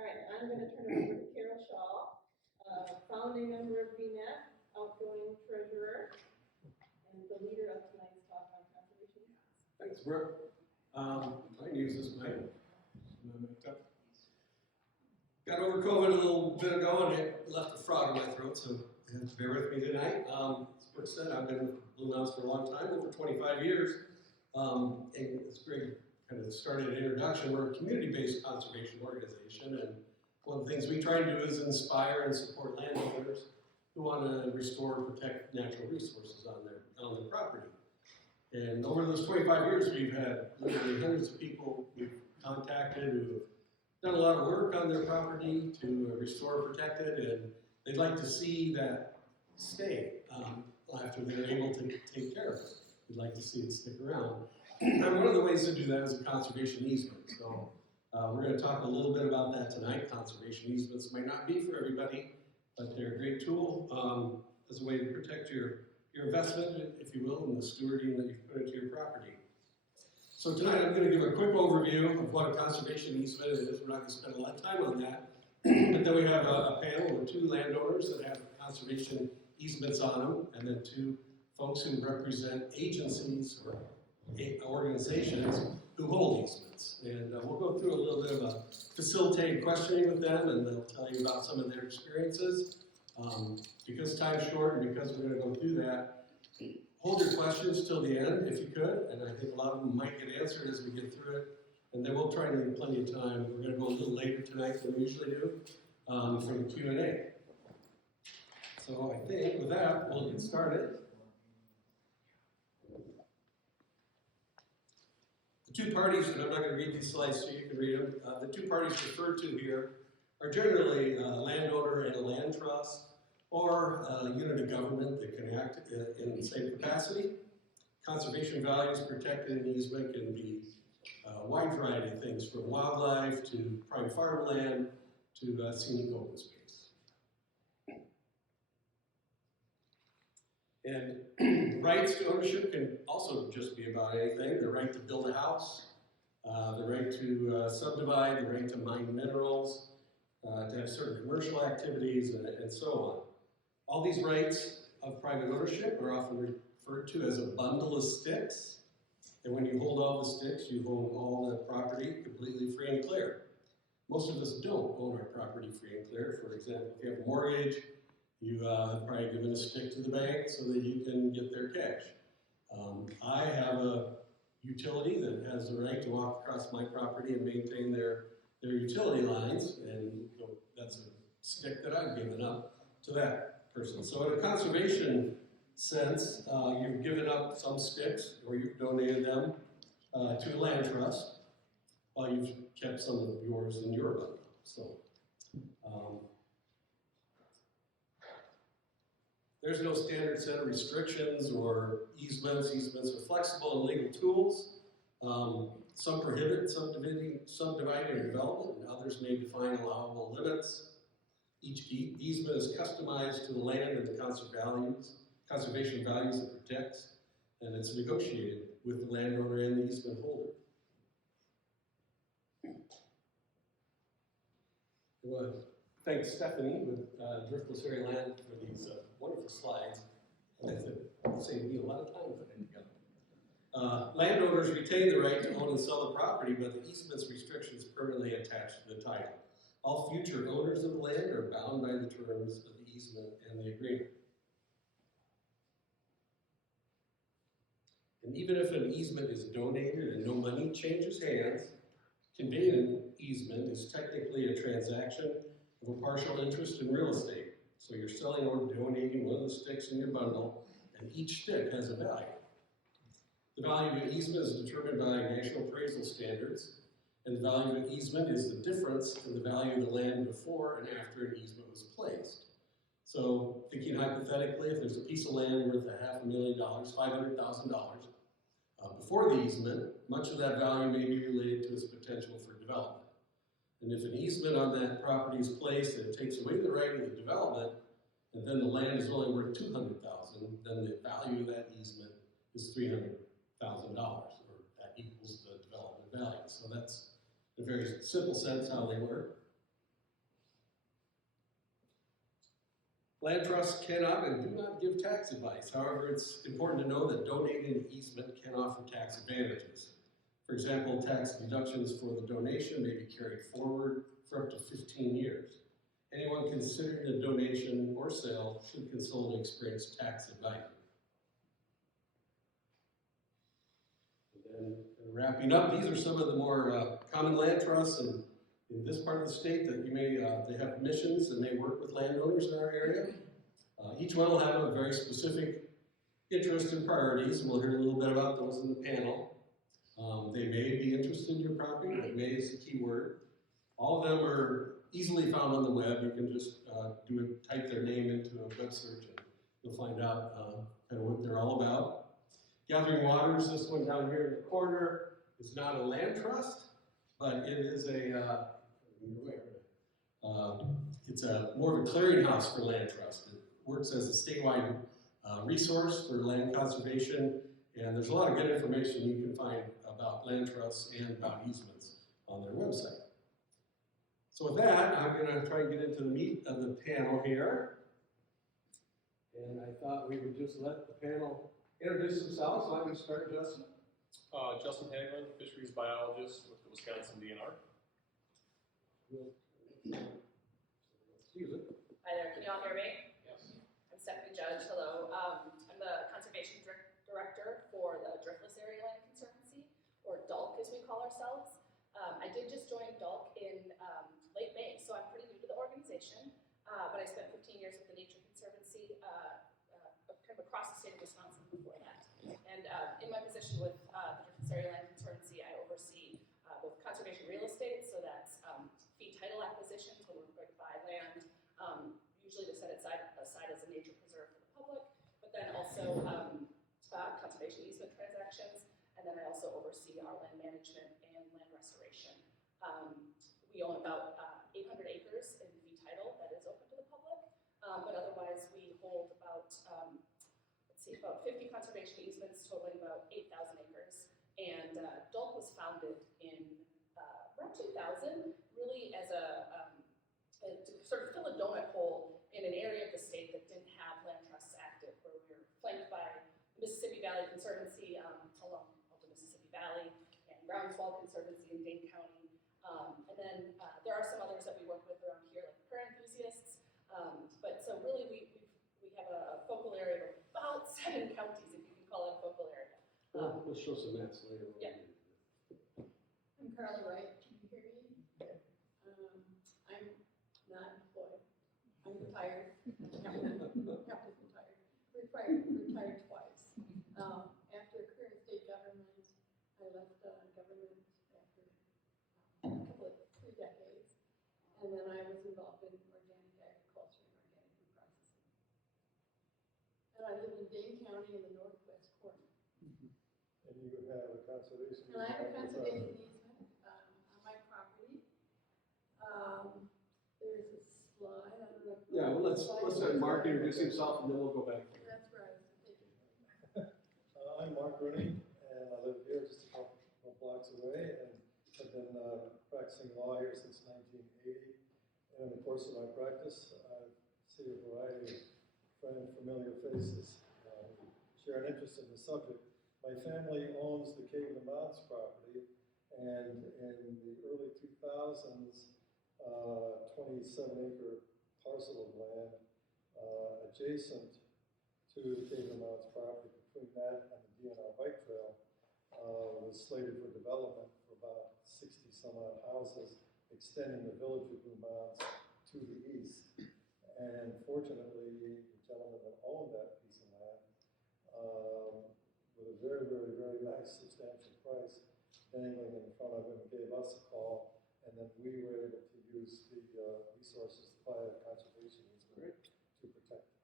All right, I'm going to turn it over to Carol Shaw, founding member of VNet, outgoing treasurer, and the leader of tonight's talk on conservation. Thanks, Brooke. I can use this mic. Got over COVID a little bit ago and it left a frog in my throat, so bear with me tonight. As Brooke said, I've been with Blue Mountains for a long time, over 25 years. And it's great, kind of started an introduction. We're a community-based conservation organization, and one of the things we try to do is inspire and support landowners who want to restore and protect natural resources on their property. And over those 25 years, we've had literally hundreds of people we've contacted who have done a lot of work on their property to restore and protect it, and they'd like to see that stay after they're able to take care of it. We'd like to see it stick around. And one of the ways to do that is a conservation easement. So we're going to talk a little bit about that tonight. Conservation easements might not be for everybody, but they're a great tool as a way to protect your investment, if you will, and the stewarding that you've put into your property. So tonight I'm going to give a quick overview of what a conservation easement is. We're not going to spend a lot of time on that. But then we have a panel of two landowners that have conservation easements on them, and then two folks who represent agencies or organizations who hold easements. And we'll go through a little bit of a facilitated questioning with them, and they'll tell you about some of their experiences. Because time's short and because we're going to go through that, hold your questions till the end if you could, and I think a lot of them might get answered as we get through it. And then we'll try to leave plenty of time. We're going to go a little later tonight than we usually do for the Q&A. So I think with that, we'll get started. The two parties, and I'm not going to read these slides so you can read them, the two parties referred to here are generally a landowner and a land trust, or a unit of government that can act in the same capacity. Conservation values protected in easement can be a wide variety of things, from wildlife to prime farmland to scenic open space. And rights to ownership can also just be about anything. The right to build a house, the right to subdivide, the right to mine minerals, to have certain commercial activities, and so on. All these rights of private ownership are often referred to as a bundle of sticks. And when you hold all the sticks, you own all the property completely free and clear. Most of us don't own our property free and clear. For example, if you have a mortgage, you have probably given a stick to the bank so that you can get their cash. I have a utility that has the right to walk across my property and maintain their utility lines, and that's a stick that I've given up to that person. So in a conservation sense, you've given up some sticks, or you've donated them to a land trust, while you've kept some of yours in your bundle. So there's no standard set of restrictions or easements. Easements are flexible and legal tools. Some prohibit subdividing or development, and others may define allowable limits. Each easement is customized to the land and the conservation values it protects, and it's negotiated with the landowner and the easement holder. I want to thank Stephanie with Driftless Area Land for these wonderful slides. That saved me a lot of time putting together. Landowners retain the right to own and sell the property, but the easement's restrictions permanently attached to the title. All future owners of the land are bound by the terms of the easement and the agreement. And even if an easement is donated and no money changes hands, conveying an easement is technically a transaction of a partial interest in real estate. So you're selling or donating one of the sticks in your bundle, and each stick has a value. The value of an easement is determined by national appraisal standards, and the value of an easement is the difference in the value of the land before and after an easement was placed. So thinking hypothetically, if there's a piece of land worth $500,000, $500,000, before the easement, much of that value may be related to its potential for development. And if an easement on that property is placed and it takes away the right of the development, and then the land is only worth $200,000, then the value of that easement is $300,000, or that equals the development value. So that's in a very simple sense how they work. Land trusts cannot and do not give tax advice. However, it's important to know that donating an easement can offer tax advantages. For example, tax deductions for the donation may be carried forward for up to 15 years. Anyone considering a donation or sale should consult an experienced tax advisor. And wrapping up, these are some of the more common land trusts in this part of the state that you may, they have missions and may work with landowners in our area. Each one will have a very specific interest and priorities, and we'll hear a little bit about those in the panel. They may be interested in your property, but may is the key word. All of them are easily found on the web. You can just type their name into a web search and you'll find out kind of what they're all about. Gathering Waters, this one down here in the corner, is not a land trust, but it is it's more of a clearinghouse for land trust. It works as a statewide resource for land conservation, and there's a lot of good information you can find about land trusts and about easements on their website. So with that, I'm going to try and get into the meat of the panel here. And I thought we would just let the panel introduce themselves. So I'm going to start, Justin. Justin Hagelin, fisheries biologist with the Wisconsin DNR. Excuse it. Hi there, can you all hear me? Yes. I'm Stephanie Judge, hello. I'm the conservation director for the Driftless Area Land Conservancy, or DULC as we call ourselves. I did just join DULC in late May, so I'm pretty new to the organization, but I spent 15 years with the Nature Conservancy, kind of across the state of Wisconsin before that. And in my position with the Driftless Area Land Conservancy, I oversee both conservation real estate, so that's fee title acquisitions when we're going to buy land, usually to set it aside as a nature preserve for the public, but then also conservation easement transactions, and then I also oversee our land management and land restoration. We own about 800 acres in fee title that is open to the public, but otherwise we hold about, about 50 conservation easements totaling about 8,000 acres. And DULC was founded in around 2000, really as to sort of fill a donut hole in an area of the state that didn't have land trusts active, where we were flanked by the Mississippi Valley Conservancy along the Mississippi Valley, and Groundswell Conservancy in Dane County. And then there are some others that we work with around here, like prayer enthusiasts. But so really we have a focal area of about 7 counties, if you can call it a focal area. We'll show some maps later. Yeah. I'm Carly Wright, can you hear me? I'm not employed. I'm retired. Retired twice. After a career in state government, I left government after a couple of 3 decades, and then I was involved in organic agriculture and organic food processing. And I live in Dane County in the northwest corner. And you would have a conservation And I have a easement. conservation easement on my property. There's a slide, I don't know. If Yeah, well, let's let Mark introduce himself and then we'll go back. That's right. I'm Mark Rooney, and I live here just a couple blocks away, and have been practicing law here since 1980. And in the course of my practice, I see a variety of familiar faces who share an interest in the subject. My family owns the Cave and the Mounds property, and in the early 2000s, 27-acre parcel of land adjacent to the Cave and the Mounds property, between that and the DNR Bike Trail, was slated for development for about 60 some odd houses, extending the village of Blue Mounds to the east. And fortunately, the gentleman that owned that piece of land, with a very, very, very nice substantial price, dangling in front of him, gave us a call, and then we were able to use the resources via conservation easement to protect it.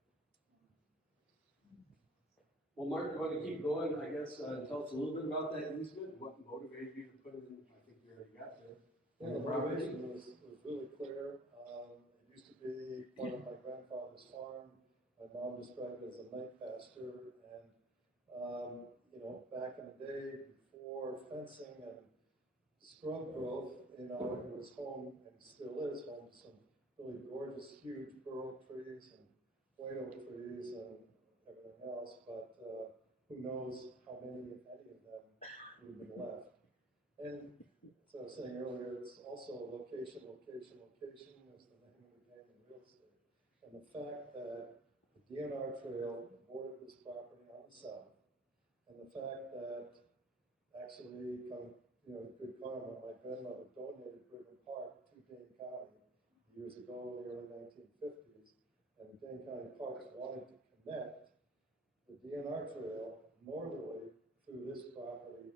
Well, Mark, you want to keep going, I guess, tell us a little bit about that easement, what motivated you to put it in, I think you already got there. Yeah, the motivation was really clear. It used to be part of my grandfather's farm. My mom described it as a night pasture, and you know, back in the day, before fencing and scrub growth, you know, it was home, and still is home, to some really gorgeous, huge burl trees and white oak trees and everything else, but who knows how many, if any of them, would have been left. And as I was saying earlier, it's also location, location, location is the name of the game in real estate. And the fact that the DNR trail bordered this property on the south, and the fact that actually, good karma, my grandmother donated Brigham Park to Dane County years ago, in the early 1950s, and the Dane County Parks wanted to connect the DNR trail northerly through this property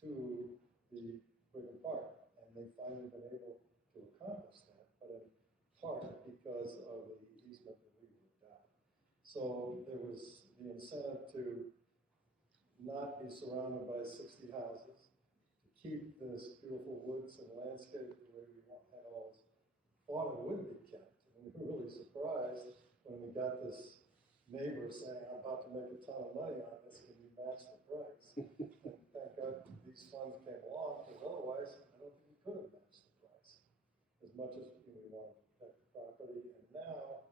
to the Brigham Park, and they finally been able to accomplish that, but in part because of the easement that we worked out. So there was the incentive to not be surrounded by 60 houses, to keep this beautiful woods and landscape the way we had always thought it would be kept. And we were really surprised when we got this neighbor saying, I'm about to make a ton of money on this, can you match the price? And thank God these funds came along, because otherwise, I don't think we could have matched the price, as much as we wanted to protect the property. And now,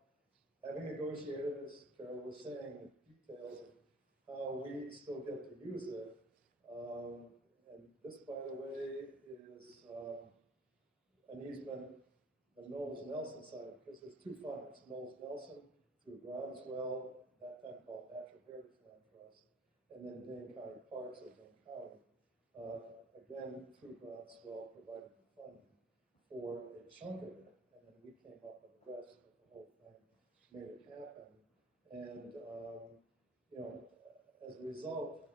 having negotiated, as Carol was saying, the details of how we still get to use it, and this, by the way, is an easement, the Knowles Nelson side, because there's two funders, Knowles Nelson through Groundswell, that time called Natural Heritage Land Trust, and then Dane County Parks or Dane County, again through Groundswell provided the funding for a chunk of it, and then we came up with the rest of the whole thing, made it happen, and as a result,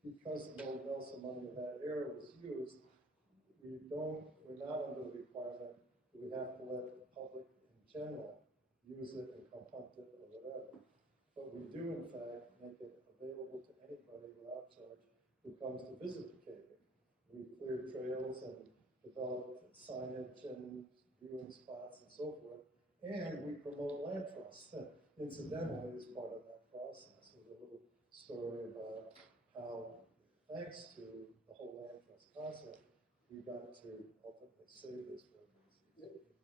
because the Knowles Nelson money of that era was used, we're not under the requirement that we have to let the public in general use it and come hunt it or whatever. But we do, in fact, make it available to anybody without charge who comes to visit the cave. We've cleared trails and developed signage and viewing spots and so forth. And we promote land trusts, incidentally, as part of that process. There's a little story about how, thanks to the whole land trust concept, we got to ultimately save this residence.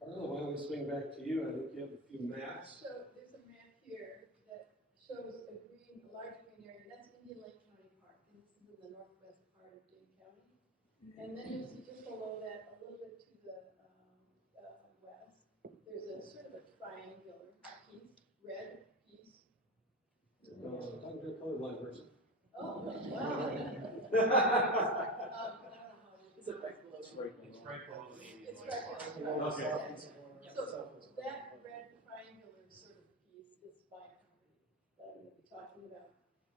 Carla, why don't we swing back to you? I think you have a few maps. So there's a map here that shows a large green area. That's Indian Lake County Park, and this is in the northwest part of Dane County. And then you'll see just below that, a little bit to the west, there's a sort of a triangular piece, red piece. Talking to a colorblind person. Oh, wow. I don't know how it is. Is it right below? It's right below the It's right below. Okay. So that red triangular sort of piece is my property that I'm going to be talking about.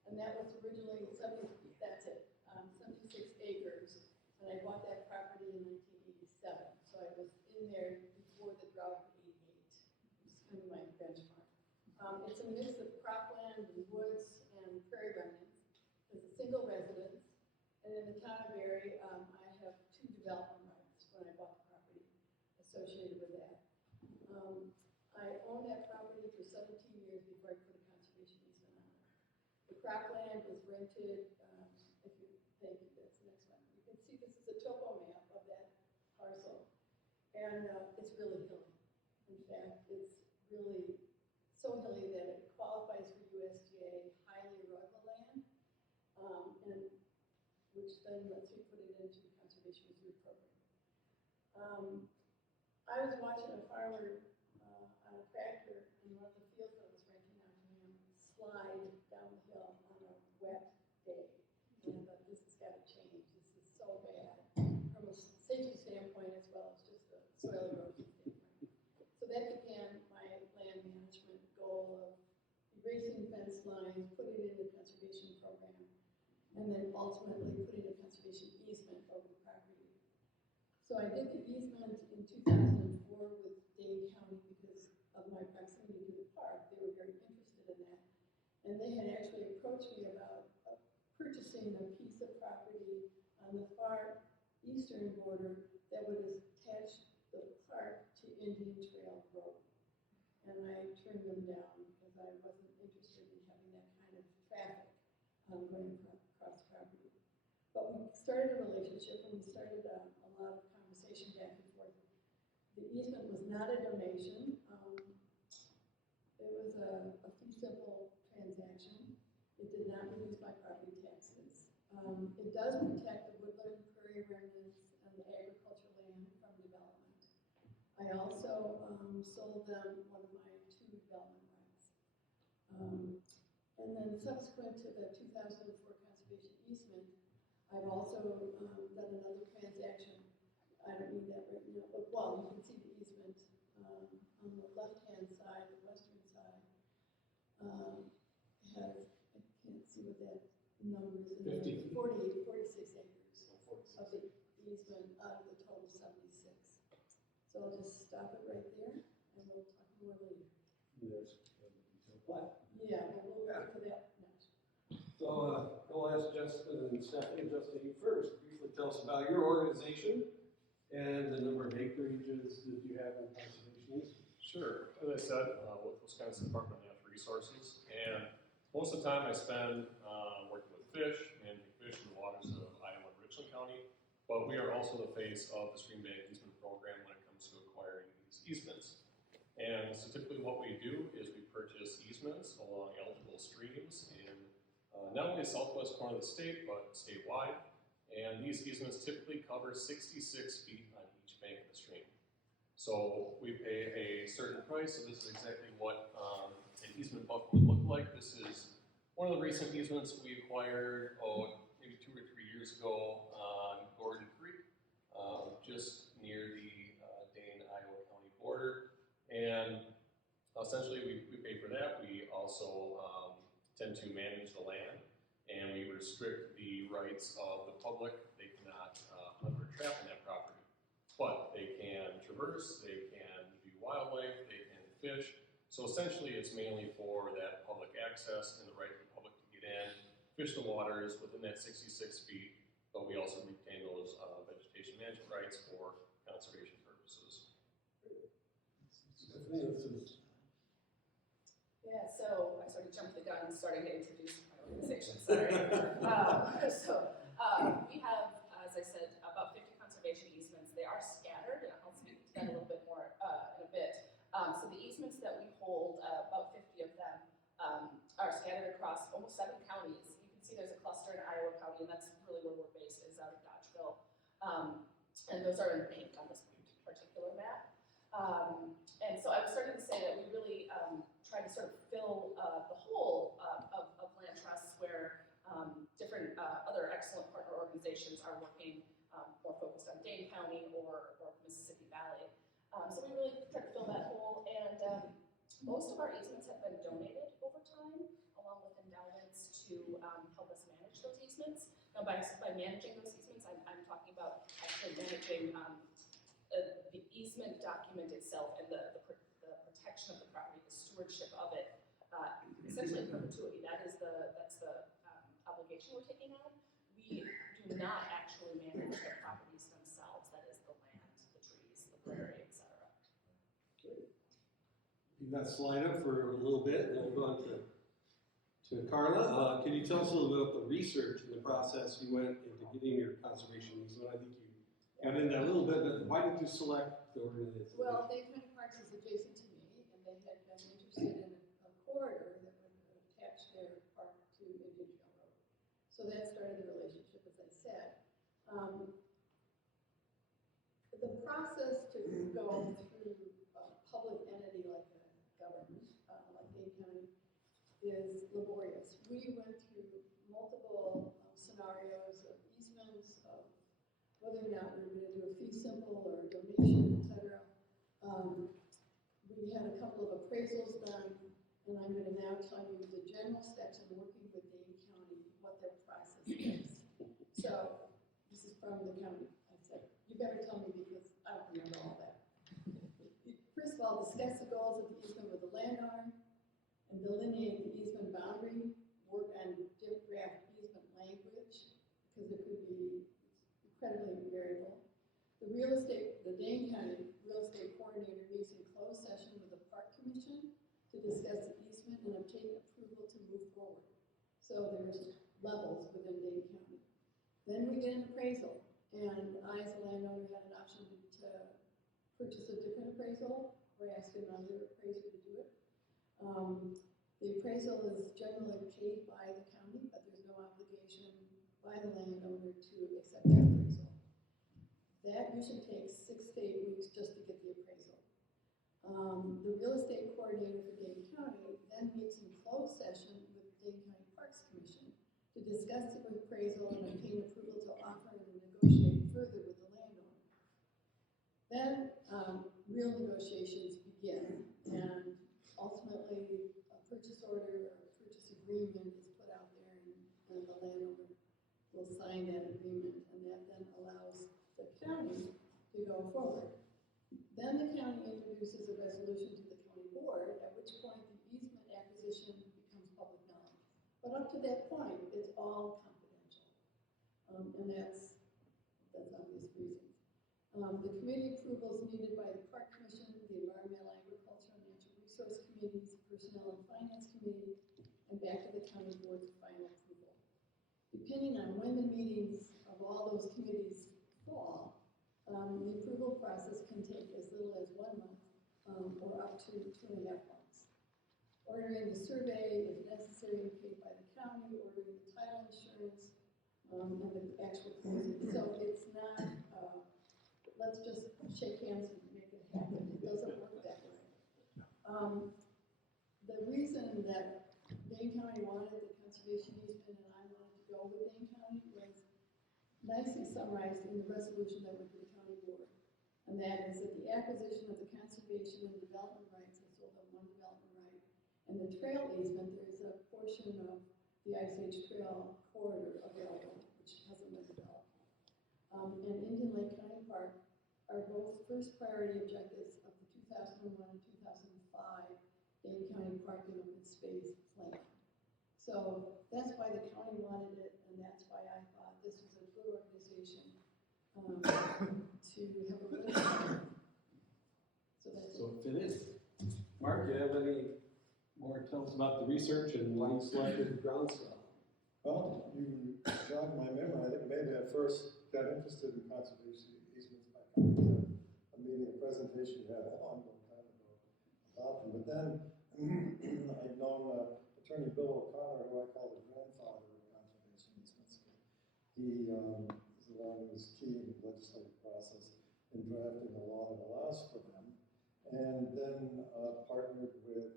And that was originally 76 acres. And I bought that property in 1987. So I was in there before the drought of 88. It's kind of my benchmark. It's a mix of cropland and woods and prairie remnants. There's a single residence. And in the town of Barry, I have 2 development rights when I bought the property associated with that. I owned that property for 17 years before I put a conservation easement on it. The cropland was rented, if you think that's the next one. You can see this is a topo map of that parcel. And it's really hilly. In fact, it's really so hilly that it qualifies for USDA highly erodible land, and which then lets me put it into the conservation reserve program. I was watching a farmer on a tractor in one of the fields that I was renting out to him slide down the hill on a wet day. And I thought, this has got to change. This is so bad from a safety standpoint as well as just a soil erosion standpoint. So that began my land management goal of erasing fence lines, putting it in the conservation program, and then ultimately putting a conservation easement over the property. So I did the easement in 2004 with Dane County because of my proximity to the park. They were very interested in that. And they had actually approached me about purchasing a piece of property on the far eastern border that would attach the park to Indian Trail Road. And I turned them down because I wasn't interested in having that kind of traffic going across property. But we started a relationship and we started a lot of conversation back and forth. The easement was not a donation. It was a fee simple transaction. It did not reduce my property taxes. It does protect the woodland, prairie remnants, and the agricultural land from development. I also sold them one of my 2 development rights. And then subsequent to the 2004 conservation easement, I've also done another transaction. I don't need that right now, but well, you can see the easement on the left-hand side, the western side. Has, I can't see what that number is. 50. 46 acres of the easement out of the total 76. So I'll just stop it right there, and we'll talk more later. There's what? Yeah, we'll wait for that next. So, I'll ask Justin and Stephanie. Justin, you first. Briefly tell us about your organization and the number of acreages that you have in conservation easement. Sure. As I said, with Wisconsin Department of Natural Resources, and most of the time I spend working with fish, managing fish in the waters of Iowa and Richland County, but we are also the face of the stream bank easement program when it comes to acquiring these easements. And so typically what we do is we purchase easements along eligible streams in not only the southwest corner of the state, but statewide. And these easements typically cover 66 feet on each bank of the stream. So we pay a certain price, so this is exactly what an easement buck would look like. This is one of the recent easements we acquired, maybe 2 or 3 years ago on Gordon Creek, just near the Dane-Iowa County border. And essentially we pay for that. We also tend to manage the land, and we restrict the rights of the public. They cannot hunt or trap in that property. But they can traverse, they can view wildlife, they can fish. So essentially it's mainly for that public access and the right of the public to get in, fish the waters within that 66 feet, but we also retain those vegetation management rights for conservation purposes. Yeah, so I sort of jumped the gun starting to introduce my organization, sorry. We have, as I said, about 50 conservation easements. They are scattered, and I'll speak to that a little bit more in a bit. So the easements that we hold, about 50 of them, are scattered across almost 7 counties. You can see there's a cluster in Iowa County, and that's really where we're based, is out of Dodgeville. And those are in pink on this particular map. And so I was starting to say that we really try to sort of fill the whole of land trusts where different other excellent partner organizations are working more focused on Dane County or Mississippi Valley. So we really try to fill that hole, and most of our easements have been donated over time, along with endowments to help us manage those easements. Now, by managing those easements, I'm talking about actually managing the easement document itself and the protection of the property, the stewardship of it, essentially in perpetuity. That's the obligation we're taking on. We do not actually manage the properties themselves. That is the land, the trees, the prairie, etc. Leave that slide up for a little bit, and then we'll go on to Carla. Can you tell us a little bit about the research and the process you went into getting your conservation easement? I think you got into that a little bit, but why did you select the organization? Well, Dane County Parks is adjacent to me, and they had been interested in a corridor that would attach their park to Indian Trail Road. So that started the relationship, as I said. The process to go through a public entity like a government, like Dane County, is laborious. We went through multiple scenarios of easements, of whether or not we were going to do a fee simple or a donation, etc. We had a couple of appraisals done, and I'm going to now tell you the general steps in working with Dane County, what their process is. So this is from the county. I said, you better tell me because I don't remember all that. First of all, discuss the goals of the easement with the landowner and delineate the easement boundary, work on draft easement language, because it could be incredibly variable. The Dane County real estate coordinator meets in closed session with the Park Commission to discuss the easement and obtain approval to move forward. So there's levels within Dane County. Then we get an appraisal, and I, as a landowner, had an option to purchase a different appraisal or ask another appraiser to do it. The appraisal is generally paid by the county, but there's no obligation by the landowner to accept that appraisal. That usually takes 6 to 8 weeks just to get the appraisal. The real estate coordinator for Dane County then meets in closed session with the Dane County Parks Commission to discuss the appraisal and obtain approval to offer and negotiate further with the landowner. Then real negotiations begin, and ultimately a purchase order or a purchase agreement is put out there, and the landowner will sign that agreement, and that then allows the county to go forward. Then the county introduces a resolution to the county board, at which point the easement acquisition becomes public knowledge. But up to that point, it's all confidential, and that's obvious reasons. The committee approvals needed by the Park Commission, the Environmental, Agricultural, and Natural Resource Committees, Personnel and Finance Committee, and back to the county board for final approval. Depending on when the meetings of all those committees fall, the approval process can take as little as 1 month or up to 2.5 months. Ordering the survey, if necessary, and paid by the county, ordering the title insurance, and the actual closing. So it's not, let's just shake hands and make it happen. It doesn't work that way. The reason that Dane County wanted the conservation easement and I wanted to go with Dane County was nicely summarized in the resolution that went to the county board. And that is that the acquisition of the conservation and development rights, I sold them one development right, and the trail easement, there is a portion of the Ice Age Trail corridor available, which hasn't been developed. And Indian Lake County Park are both first priority objectives of the 2001 and 2005 Dane County Park and Open Space Plan. So that's why the county wanted it, and that's why I thought this was a good organization to have a relationship. So that's it. So it is. Mark, do you have any more to tell us about the research and why you selected groundswell? Well, you jogged my memory. I think maybe I first got interested in conservation easements by coming to a meeting, a presentation you had a long time ago about them. But then I'd known Attorney Bill O'Connor, who I call the grandfather of conservation easements. He is the one who was key in the legislative process in drafting a law that allows for them. And then partnered with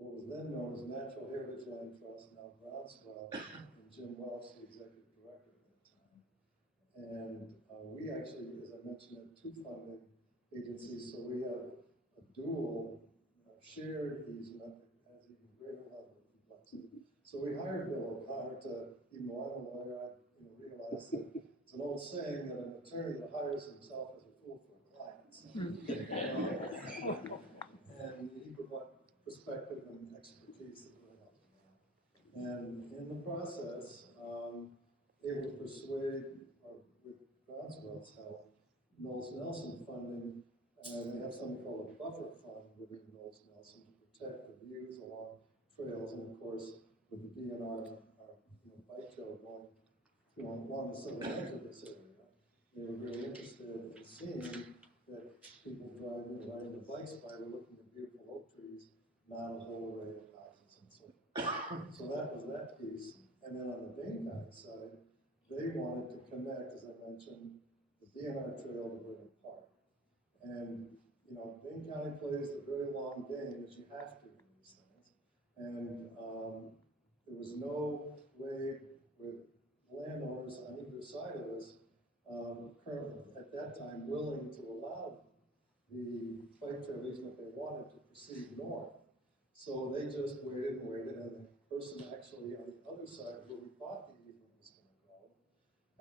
what was then known as Natural Heritage Land Trust, now Groundswell, and Jim Welch, the executive director at that time. And we actually, as I mentioned, have 2 funding agencies, so we have a dual shared easement that has even greater level of complexity. So we hired Bill O'Connor to, even though I'm a lawyer, I realized that it's an old saying that an attorney that hires himself is a fool for a client. And he brought perspective and expertise that really helped me out. And in the process, able to persuade, with Groundswell's help, Knowles Nelson funding, and they have something called a buffer fund within Knowles Nelson to protect the views along trails, and of course, with the DNR, bike trail going along the southern edge of this area, they were really interested in seeing that people riding their bikes by were looking at beautiful oak trees, not a whole array of houses and so forth. So that was that piece. And then on the Dane County side, they wanted to connect, as I mentioned, the DNR trail to Brigham Park. And, Dane County plays the very long game that you have to in these things. And there was no way with landowners on either side of us currently at that time willing to allow the bike trail easement they wanted to proceed north. So they just waited and waited, and the person actually on the other side where we thought the easement was going to go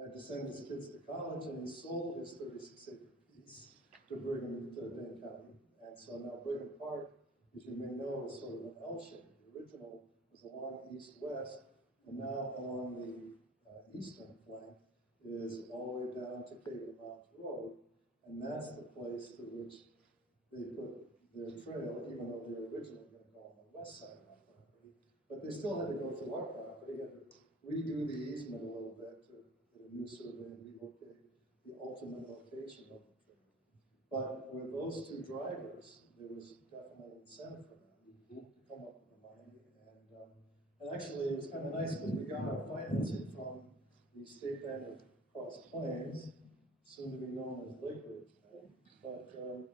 had to send his kids to college, and he sold his 36-acre piece to Dane County. And so now Brigham Park, as you may know, is sort of an L shape. The original was along east-west, and now along the eastern flank is all the way down to Cable Mounds Road, and that's the place to which they put their trail, even though they were originally going to go on the west side of our property. But they still had to go through our property, had to redo the easement a little bit to get a new survey and relocate the ultimate location of the trail. But with those 2 drivers, there was definitely incentive for them to come up with the money, and actually it was kind of nice because we got our financing from the State Bank of Cross Plains, soon to be known as Lake Ridge Bank. But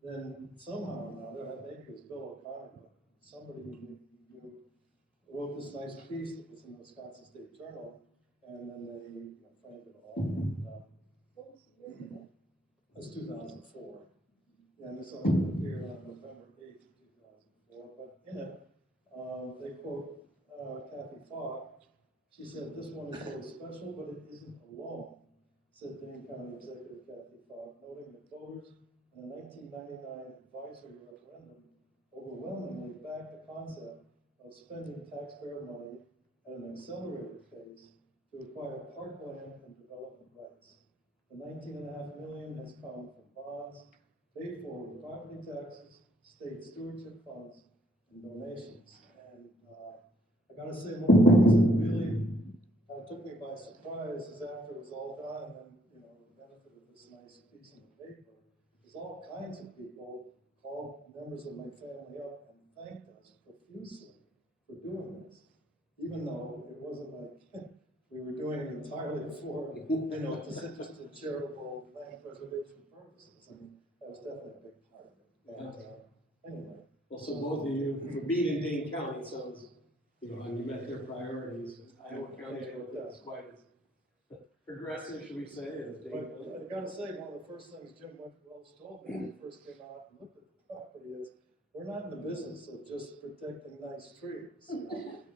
then somehow or another, I think it was Bill O'Connor, but somebody who wrote this nice piece that was in the Wisconsin State Journal, and then they framed it all. And, What was the year for that? that's 2004. Yeah, and this will appear on November 8th, 2004. But in it, they quote Kathy Falk. She said, "This one is really special, but it isn't alone," said Dane County Executive Kathy Falk, noting that voters in a 1999 advisory referendum overwhelmingly backed the concept of spending taxpayer money at an accelerated pace to acquire parkland and development rights. The $19.5 million has come from bonds paid for with property taxes, state stewardship funds, and donations. And I gotta say, one of the things that really took me by surprise is after it was all done, and then, the benefit of this nice piece in the paper, is all kinds of people called members of my family up and thanked us profusely for doing this, even though it wasn't like we were doing it entirely for, disinterested charitable land preservation purposes. I mean, that was definitely a big part of it. But, anyway. Well, so both of you, for being in Dane County, sounds, and you met their priorities. Iowa County is quite as progressive, should we say, as Dane But County. I gotta say, one of the first things Jim Welch told me when he first came out and looked at the property is, we're not in the business of just protecting nice trees.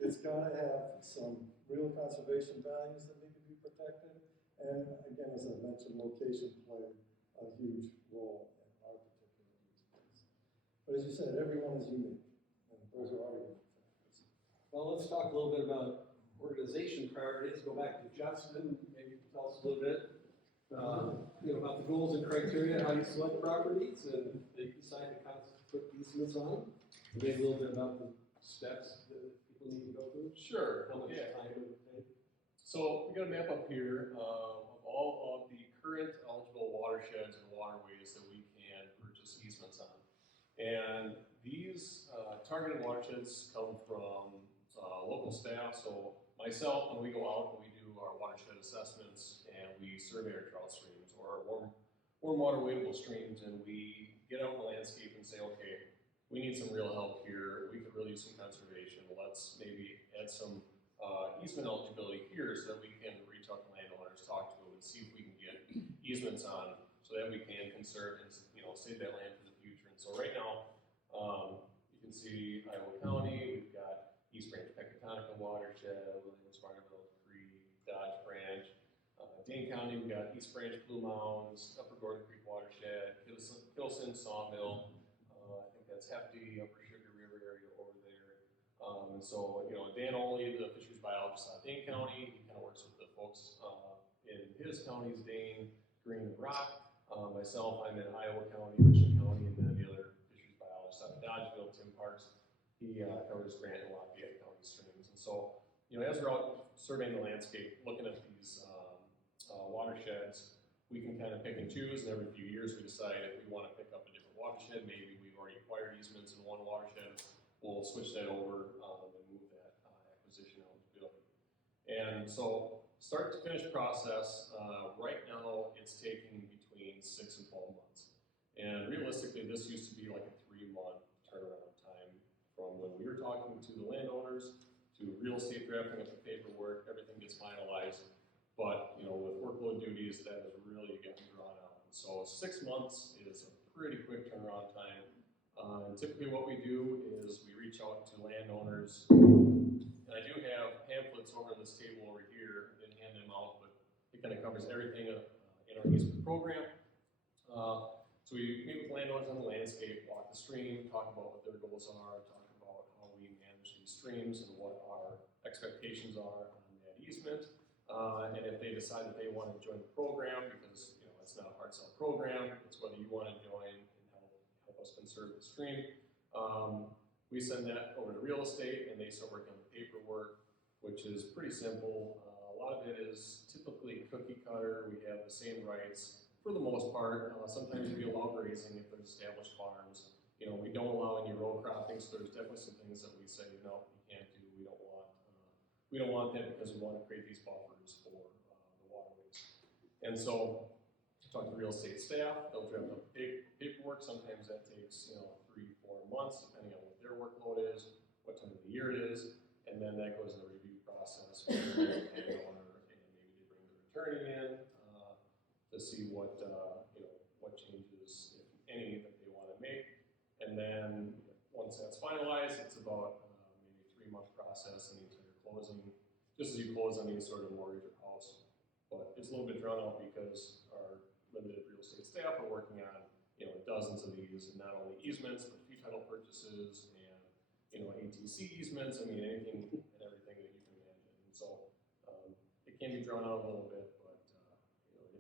It's gotta have some real conservation values that need to be protected. And again, as I mentioned, location played a huge role in our particular use case. But as you said, everyone is unique, and those are our unique factors. Well, let's talk a little bit about organization priorities. Go back to Justin, maybe tell us a little bit, about the goals and criteria, how you select properties, and they decide to put easements on them. And maybe a little bit about the steps that people need to go through. Sure. How much Yeah. time it would take. So we got a map up here of all of the current eligible watersheds and waterways that we can purchase easements on. And these targeted watersheds come from local staff. So myself, when we go out and we do our watershed assessments and we survey our trout streams or our warm water wadeable streams, and we get out in the landscape and say, okay, we need some real help here. We could really use some conservation. Let's maybe add some easement eligibility here so that we can reach out to landowners, talk to them, and see if we can get easements on so that we can conserve and save that land for the future. And so right now, you can see Iowa County, we've got East Branch Pecatonica watershed, Williams Barneville Creek, Dodge Branch. Dane County, we've got East Branch Blue Mounds, Upper Gordon Creek watershed, Kilson Sawmill. I think that's Hefty, Upper Sugar River area over there. And so, Dan Oley, the fisheries biologist out of Dane County, he kind of works with the folks in his counties, Dane, Green, and Rock. Myself, I'm in Iowa County, Richland County, and then the other fisheries biologist out of Dodgeville, Tim Parks, he covers Grant and Lafayette County streams. And so, as we're out surveying the landscape, looking at these watersheds, we can kind of pick and choose, and every few years we decide if we want to pick up a different watershed. Maybe we've already acquired easements in one watershed, we'll switch that over and move that acquisition eligibility. And so, start to finish process, right now it's taking between 6 and 12 months. And realistically, this used to be like a 3-month turnaround time from when we were talking to the landowners to real estate drafting up the paperwork, everything gets finalized. But, with workload duties, that is really getting drawn out. So 6 months is a pretty quick turnaround time. And typically what we do is we reach out to landowners. And I do have pamphlets over this table over here, I didn't hand them out, but it kind of covers everything in our easement program. So we meet with landowners on the landscape, walk the stream, talk about what their goals are, talk about how we manage these streams and what our expectations are on that easement. And if they decide that they want to join the program, because it's not a hard sell program, it's whether you want to join and help us conserve the stream. We send that over to real estate, and they start working on the paperwork, which is pretty simple. A lot of it is typically cookie cutter. We have the same rights for the most part. Sometimes we allow grazing if there's established farms. we don't allow any row cropping, so there's definitely some things that we say, no, you can't do. We don't want that because we want to create these buffers for the waterways. And so, talk to real estate staff. They'll draft up paperwork. Sometimes that takes 3-4 months, depending on what their workload is, what time of the year it is, and then that goes in the review process with the landowner, and maybe they bring their attorney in to see what changes, if any, that they want to make. And then once that's finalized, it's about maybe a 3-month process and the entire closing, just as you close on any sort of mortgage or house. But it's a little bit drawn out because our limited real estate staff are working on dozens of these, and not only easements, but fee title purchases and ATC easements. I mean, anything and everything that you can imagine. And so it can be drawn out a little bit, but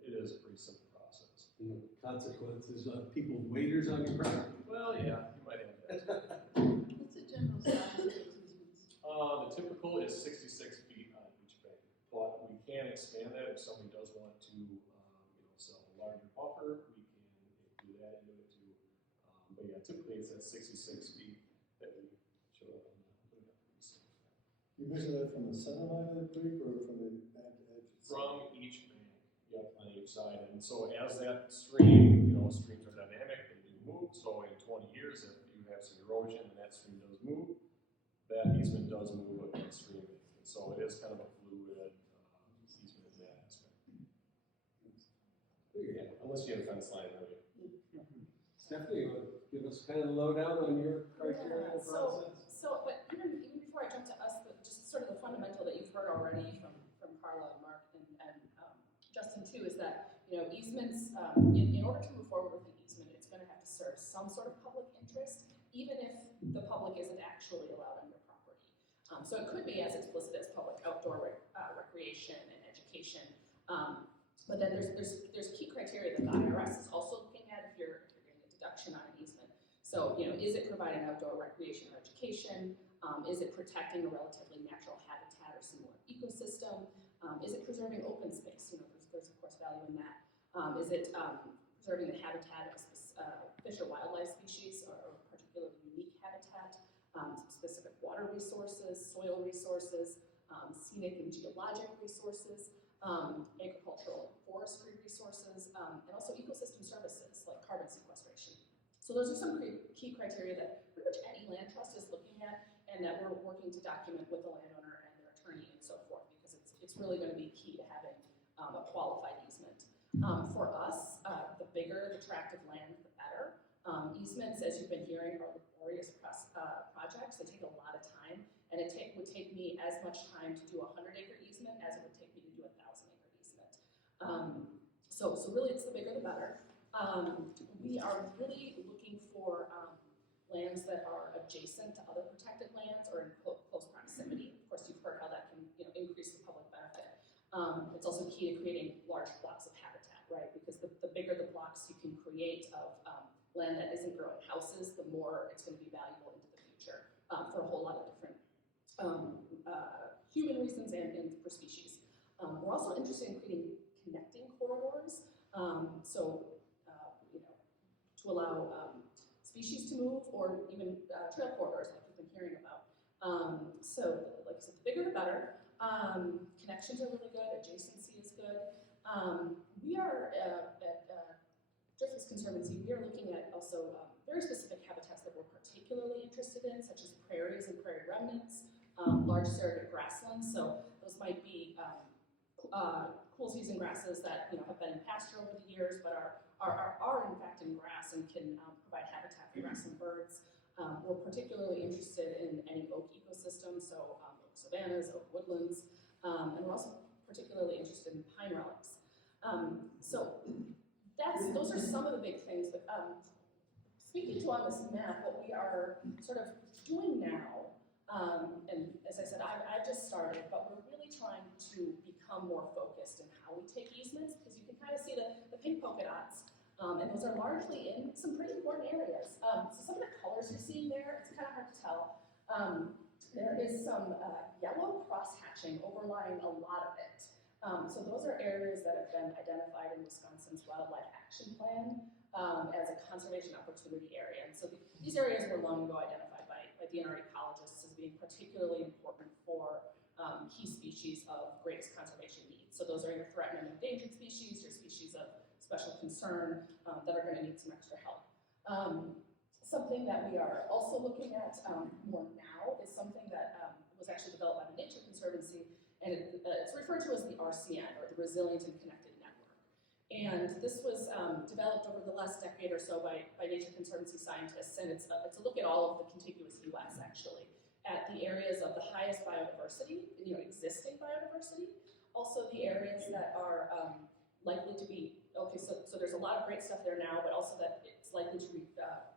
it is a pretty simple process. And the consequences of people waiters on your property. Well, yeah, you might have that. What's the general size of those easements? The typical is 66 feet on each bank, but we can expand that if somebody does want to, sell a larger buffer. We can do that into it too. But yeah, typically it's at 66 feet that we show up on the You measure that from the center line of the creek or from the bank edge? from each bank, yep, on each side. And so as that stream, streams are dynamic, they do move. So in 20 years, if you have some erosion and that stream does move, that easement does move with that stream. And so it is kind of a fluid easement in that aspect. Yeah, unless you have a fence line, really. Stephanie, you want to give us kind of the lowdown on your criteria and process? But even before I jump to us, just sort of the fundamental that you've heard already from Carla and Mark and Justin too, is that easements, in order to move forward with an easement, it's going to have to serve some sort of public interest, even if the public isn't actually allowed on your property. So it could be as explicit as public outdoor recreation and education. But then there's key criteria that the IRS is also looking at if you're getting a deduction on an easement. So is it providing outdoor recreation or education? Is it protecting a relatively natural habitat or similar ecosystem? Is it preserving open space? There's of course value in that. Is it preserving the habitat of fish or wildlife species or particularly unique habitat? Specific water resources, soil resources, scenic and geologic resources, agricultural and forestry resources, and also ecosystem services like carbon sequestration. So those are some key criteria that pretty much any land trust is looking at and that we're working to document with the landowner and their attorney and so forth, because it's really going to be key to having a qualified easement. For us, the bigger the tract of land, the better. Easements, as you've been hearing, are laborious projects. They take a lot of time, and it would take me as much time to do a 100-acre easement as it would take me to do a 1,000-acre easement. So really, it's the bigger the better. We are really looking for lands that are adjacent to other protected lands or in close proximity. Of course, you've heard how that can increase the public benefit. It's also key to creating large blocks of habitat, right? Because the bigger the blocks you can create of land that isn't growing houses, the more it's going to be valuable into the future for a whole lot of different human reasons and for species. We're also interested in creating connecting corridors, to allow species to move, or even trail corridors like we've been hearing about. Like I said, the bigger the better. Connections are really good, adjacency is good. We are at Driftless Conservancy, we are looking at also very specific habitats that we're particularly interested in, such as prairies and prairie remnants, large surrogate grasslands. So those might be cool season grasses that have been in pasture over the years, but are in fact in grass and can provide habitat for grassland birds. We're particularly interested in any oak ecosystems, so oak savannas, oak woodlands, and we're also particularly interested in pine relics. Those are some of the big things. But speaking to on this map, what we are sort of doing now, and as I said, I've just started, but we're really trying to become more focused in how we take easements, because you can kind of see the pink polka dots. And those are largely in some pretty important areas. So some of the colors you're seeing there, it's kind of hard to tell. There is some yellow cross-hatching overlying a lot of it. So those are areas that have been identified in Wisconsin's Wildlife Action Plan as a conservation opportunity area. And so these these areas were long ago identified by DNR ecologists as being particularly important for key species of greatest conservation need. So those are your threatened and endangered species, your species of special concern that are going to need some extra help. Something that we are also looking at more now is something that was actually developed by the Nature Conservancy, and it's referred to as the RCN, or the Resilient and Connected Network. And this was developed over the last decade or so by Nature Conservancy scientists, and it's a look at all of the contiguous U.S. actually, at the areas of the highest biodiversity, existing biodiversity, also the areas that are likely to be, so there's a lot of great stuff there now, but also that it's likely to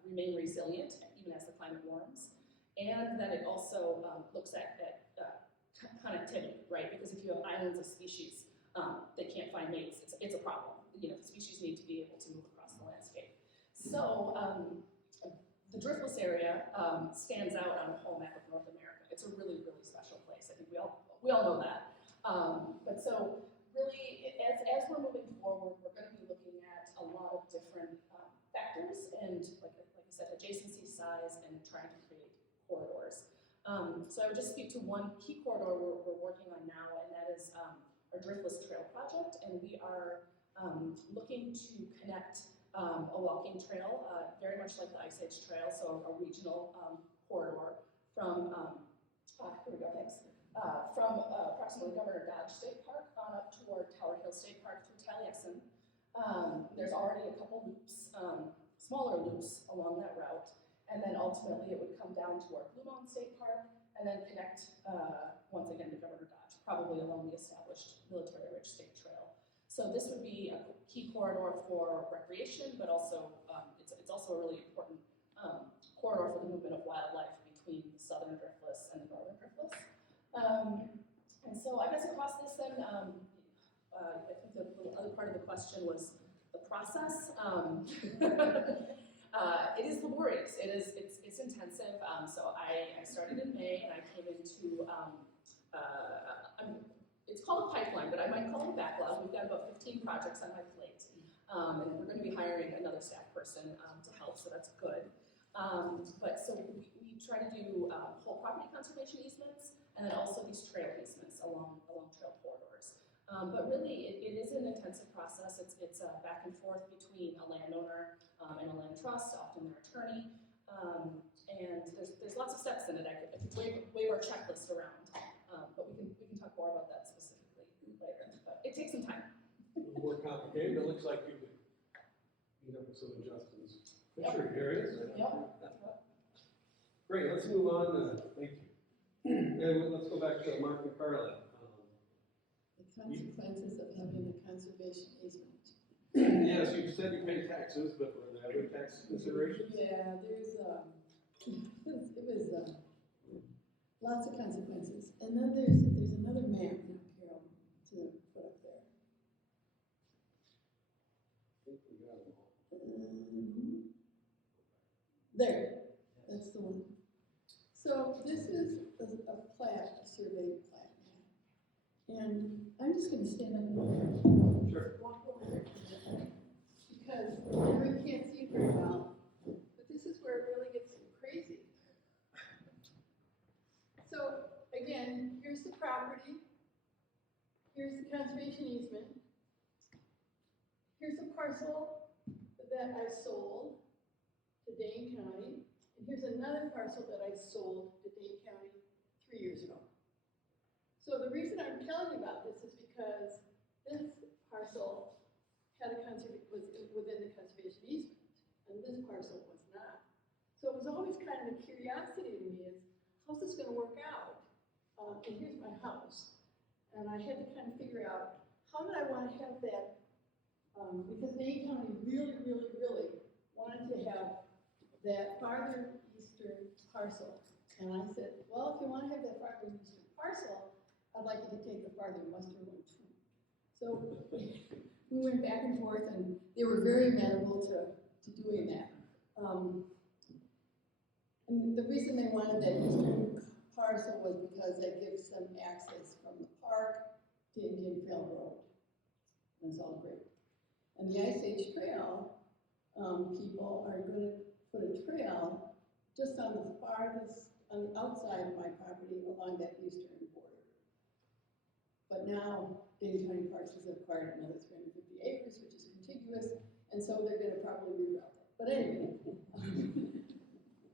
remain resilient even as the climate warms, and that it also looks at connectivity, right? Because if you have islands of species that can't find mates, it's a problem. The species need to be able to move across the landscape. So the driftless area stands out on a whole map of North America. It's a really, really special place. I think we all know that. But so really, as we're moving forward, we're going to be looking at a lot of different factors and, like I said, adjacency, size, and trying to create corridors. So I would just speak to one key corridor we're working on now, and that is our Driftless Trail project. And we are looking to connect a walking trail, very much like the Ice Age Trail, so a regional corridor from, here we go, thanks. From approximately Governor Dodge State Park on up toward Tower Hill State Park through Taliesin. There's already a couple loops, smaller loops along that route, and then ultimately it would come down toward Blue Mountain State Park and then connect once again to Governor Dodge, probably along the established Military Ridge State Trail. So this would be a key corridor for recreation, but also it's also a really important corridor for the movement of wildlife between the southern driftless and the northern driftless. And so I guess across this then, I think the other part of the question was the process. It is laborious. It's intensive. So I started in May, and I came into it's called a pipeline, but I might call it a backlog. We've got about 15 projects on my plate, and we're going to be hiring another staff person to help, so that's good. But so we try to do whole property conservation easements, and then also these trail easements along trail corridors. But really, it is an intensive process. It's back and forth between a landowner and a land trust, often their attorney, and there's lots of steps in it. I could wave our checklist around, but we can talk more about that specifically later. But it takes some time. A little more complicated, but it looks like you could meet up with some of Justin's fishery areas. Great, let's move on. Thank you. And let's go back to Mark and Carla. The consequences of having a conservation easement. Yes, you said you pay taxes, but were there other tax considerations? Yeah, there's lots of consequences. And then there's another map up here to put up there. I think we got them all. There, that's the one. So this is a plat, a survey plat. And I'm just going to stand up and Sure. walk over there because I really can't see it very well. But this is where it really gets crazy. So again, here's the property. Here's the conservation easement. Here's a parcel that I sold to Dane County. And here's another parcel that I sold to Dane County 3 years ago. So the reason I'm telling you about this is because this parcel was within the conservation easement, and this parcel was not. So it was always kind of a curiosity to me is, how's this going to work out? And here's my house. And I had to kind of figure out, how did I want to have that, because Dane County really, really, really wanted to have that farther eastern parcel. And I said, well, if you want to have that farther eastern parcel, I'd like you to take the farther western one too. So we went back and forth, and they were very amenable to doing that. And the reason they wanted that eastern parcel was because that gives them access from the park to Indian Trail Road. That's all great. And the Ice Age Trail people are going to put a trail just on the farthest, on the outside of my property along that eastern border. But now Dane County Parks has acquired another 350 acres, which is contiguous, and so they're gonna probably reroute it. But anyway,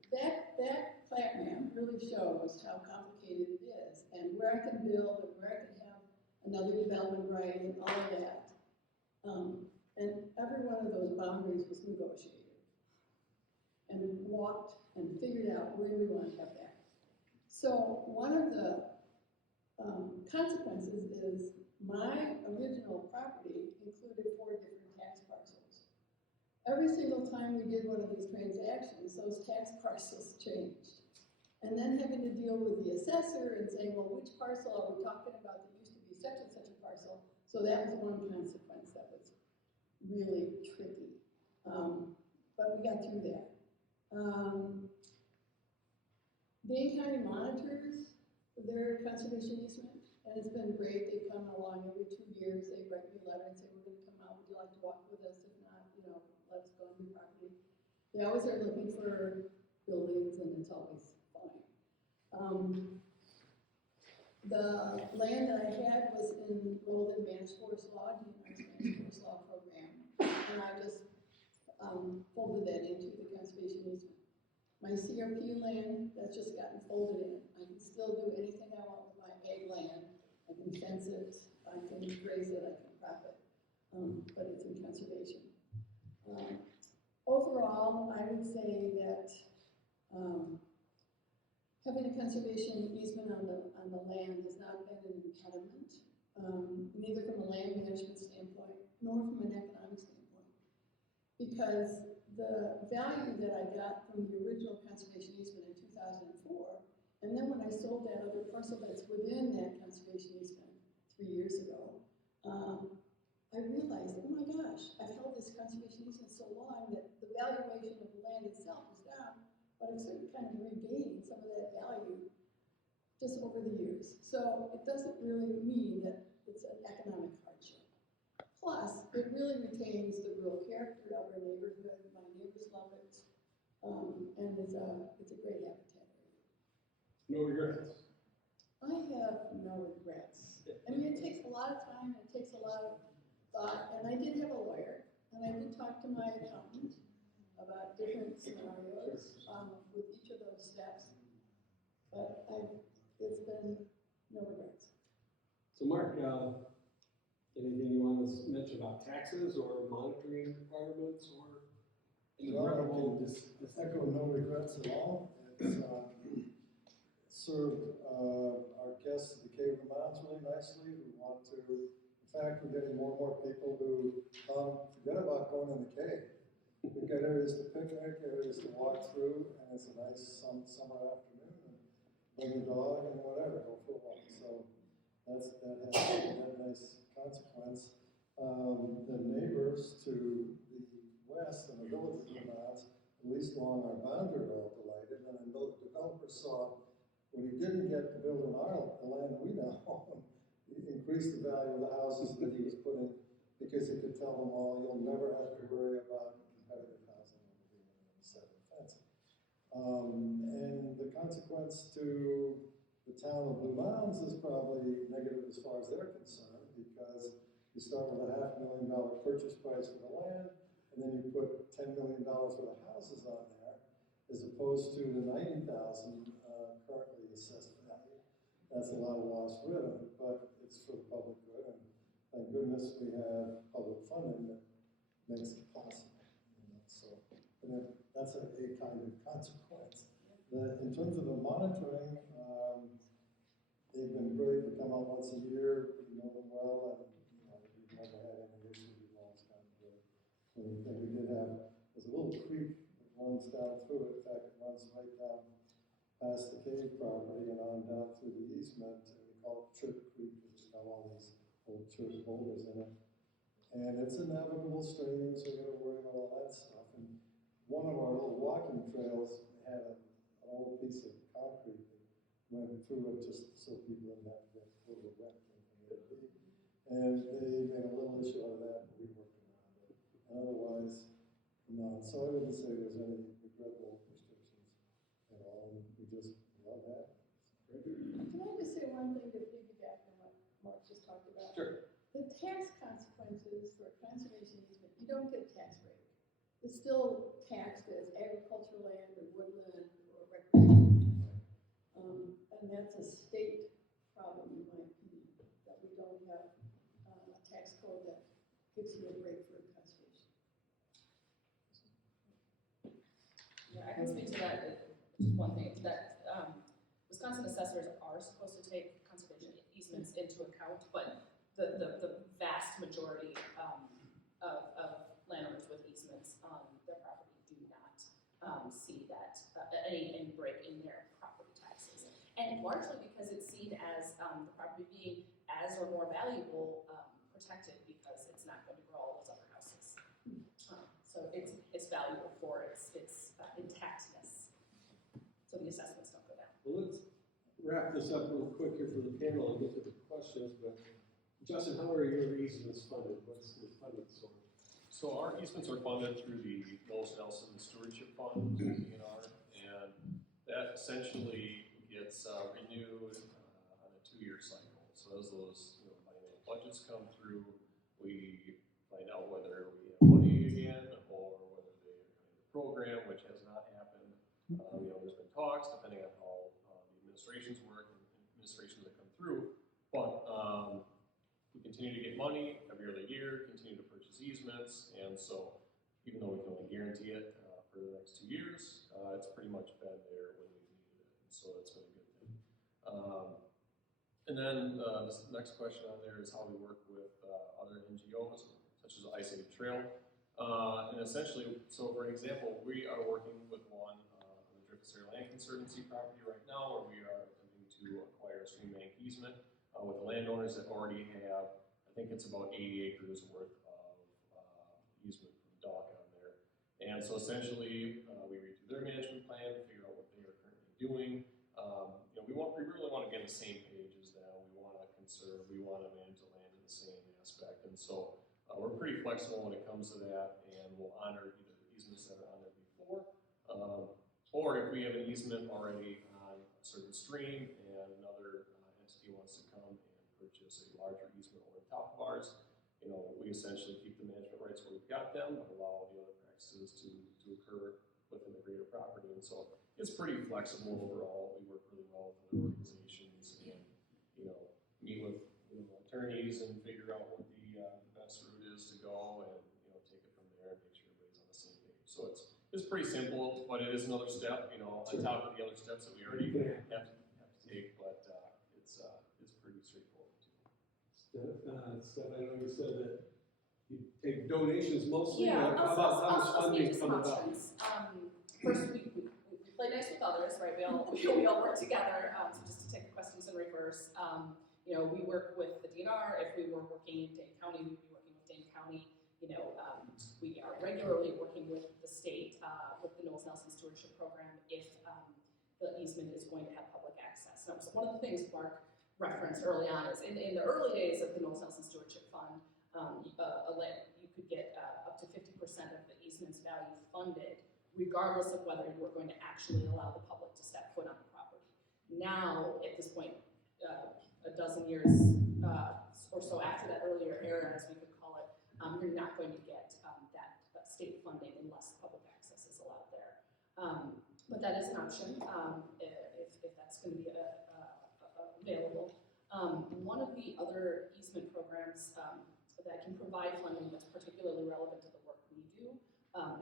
that plat map really shows how complicated it is, and where I can build, and where I can have another development right, and all of that. And every one of those boundaries was negotiated, and walked and figured out where we want to have that. So one of the consequences is my original property included 4 different tax parcels. Every single time we did one of these transactions, those tax parcels changed. And then having to deal with the assessor and saying, well, which parcel are we talking about that used to be such and such a parcel? So that was one consequence that was really tricky. But we got through that. Dane County monitors their conservation easement, and it's been great. They come along every 2 years. They write me a letter and say, we're going to come out. Would you like to walk with us? If not, let's go on your property. They always are looking for buildings, and it's always fine. The land that I had was enrolled in managed forest law, DNR's managed forest law program, and I just folded that into the conservation easement. My CRP land, that's just gotten folded in. I can still do anything I want with my ag land. I can fence it, I can graze it, I can crop it, but it's in conservation. Overall, I would say that having a conservation easement on the land has not been an impediment, neither from a land management standpoint nor from an economic standpoint, because the value that I got from the original conservation easement in 2004, and then when I sold that other parcel that's within that conservation easement 3 years ago, I realized, oh my gosh, I've held this conservation easement so long that the valuation of the land itself is down, but I've certainly kind of regained some of that value just over the years. So it doesn't really mean that it's an economic hardship. Plus, it really retains the rural character of our neighborhood. My neighbors love it, and it's a great habitat area. No regrets. I have no regrets. I mean, it takes a lot of time, it takes a lot of thought, and I did have a lawyer, and I did talk to my accountant about different scenarios with each of those steps, but it's been no regrets. So Mark, anything you want to mention about taxes or monitoring requirements or? Well, I can just echo no regrets at all. It's served our guests at the Cave of the Mountains really nicely who want to, in fact, we're getting more and more people who forget about going in the cave. We've got areas to picnic, areas to walk through, and it's a nice summer afternoon, and bring the dog and whatever, go for a walk. So that has that nice consequence. The neighbors to the west in the village of the Mountains, at least along our boundary, were all delighted, and I know the developer saw when he didn't get to build in Ireland, the land we now own, he increased the value of the houses that he was putting because he could tell them all, you'll never have to worry about competitive housing over being in a set of fence. And the consequence to the town of Blue Mounds is probably negative as far as they're concerned, because you start with a $500,000 purchase price for the land, and then you put $10 million worth of houses on there, as opposed to the $90,000 currently assessed value. That's a lot of lost revenue, but it's for the public good, and thank goodness we have public funding that makes it possible. So, that's a kind of consequence. In terms of the monitoring, they've been great. They come out once a year. We know them well, and we've never had any issues. We've always gone good. And we did have, there's a little creek that runs down through it. In fact, it runs right down past the cave property and on down through the easement, and we call it Church Creek, which has all these old church boulders in it. And it's a navigable stream, so we don't worry about all that stuff. And one of our little walking trails had an old piece of concrete that went through it just so people didn't have to get a little wet. And they made a little issue out of that, but we worked around it. And otherwise, no. So I wouldn't say there's any regrettable restrictions. just love that. Can I just say one thing to piggyback on what Mark just talked about? Sure. The tax consequences for conservation easement, you don't get a tax break. It's still taxed as agricultural land or woodland or recreation. And that's a state problem, in my opinion, that we don't have a tax code that gives you a break for conservation. Yeah, I can speak to that, just one thing, that Wisconsin assessors are supposed to take conservation easements into account, but the vast majority of landowners with easements on their property do not see that, any break in their property taxes. And largely because it's seen as the property being as or more valuable, protected, because it's not going to grow all those other houses. So it's valuable for its intactness. So the assessments don't go down. Well, let's wrap this up real quick here for the panel and get to the questions, but Justin, how are your easements funded? What's the funding source? So our easements are funded through the Lois Nelson Stewardship Fund, DNR, and that essentially gets renewed on a 2-year cycle. So as those biennial budgets come through, we find out whether we have money again or whether they are in the program, which has not happened. There's been talks depending on how the administrations work and administrations that come through, but we continue to get money every other year, continue to purchase easements, and so even though we can only guarantee it for the next 2 years, it's pretty much been there when we've needed it, and so that's been a good thing. And then this next question on there is how we work with other NGOs, such as I Save Trail. And essentially, so for an example, we are working with one on the Driftseer Land Conservancy property right now, where we are attempting to acquire a stream bank easement with the landowners that already have, I think it's about 80 acres worth of easement from dock on there. And so essentially, we read through their management plan, figure out what they are currently doing. We really want to be on the same page as them. We want to conserve, we want to manage the land in the same aspect. And so we're pretty flexible when it comes to that, and we'll honor either the easements that are on there before, or if we have an easement already on a certain stream and another entity wants to come and purchase a larger easement over the top of ours, we essentially keep the management rights where we've got them, but allow the other practices to occur within the greater property. And so it's pretty flexible overall. We work really well with other organizations and, meet with attorneys and figure out what the best route is to go, and take it from there and make sure everybody's on the same page. So it's pretty simple, but it is another step, on top of the other steps that we already have to take. But it's pretty straightforward too. Steph, I know you said that you take donations mostly. Yeah, How does I'll funding speak to some come about? options. First, we play nice with others, right? We all work together. So just to take the questions in reverse, we work with the DNR. If we were working in Dane County, we'd be working with Dane County. We are regularly working with the state, with the Lois Nelson Stewardship Program, if the easement is going to have public access. Now, so one of the things Mark referenced early on is in the early days of the Lois Nelson Stewardship Fund, you could get up to 50% of the easement's value funded, regardless of whether you were going to actually allow the public to step foot on the property. Now, at this point, a dozen years or so after that earlier era, as we could call it, you're not going to get that state funding unless public access is allowed there. But that is an option if that's going to be available. One of the other easement programs that can provide funding that's particularly relevant to the work we do,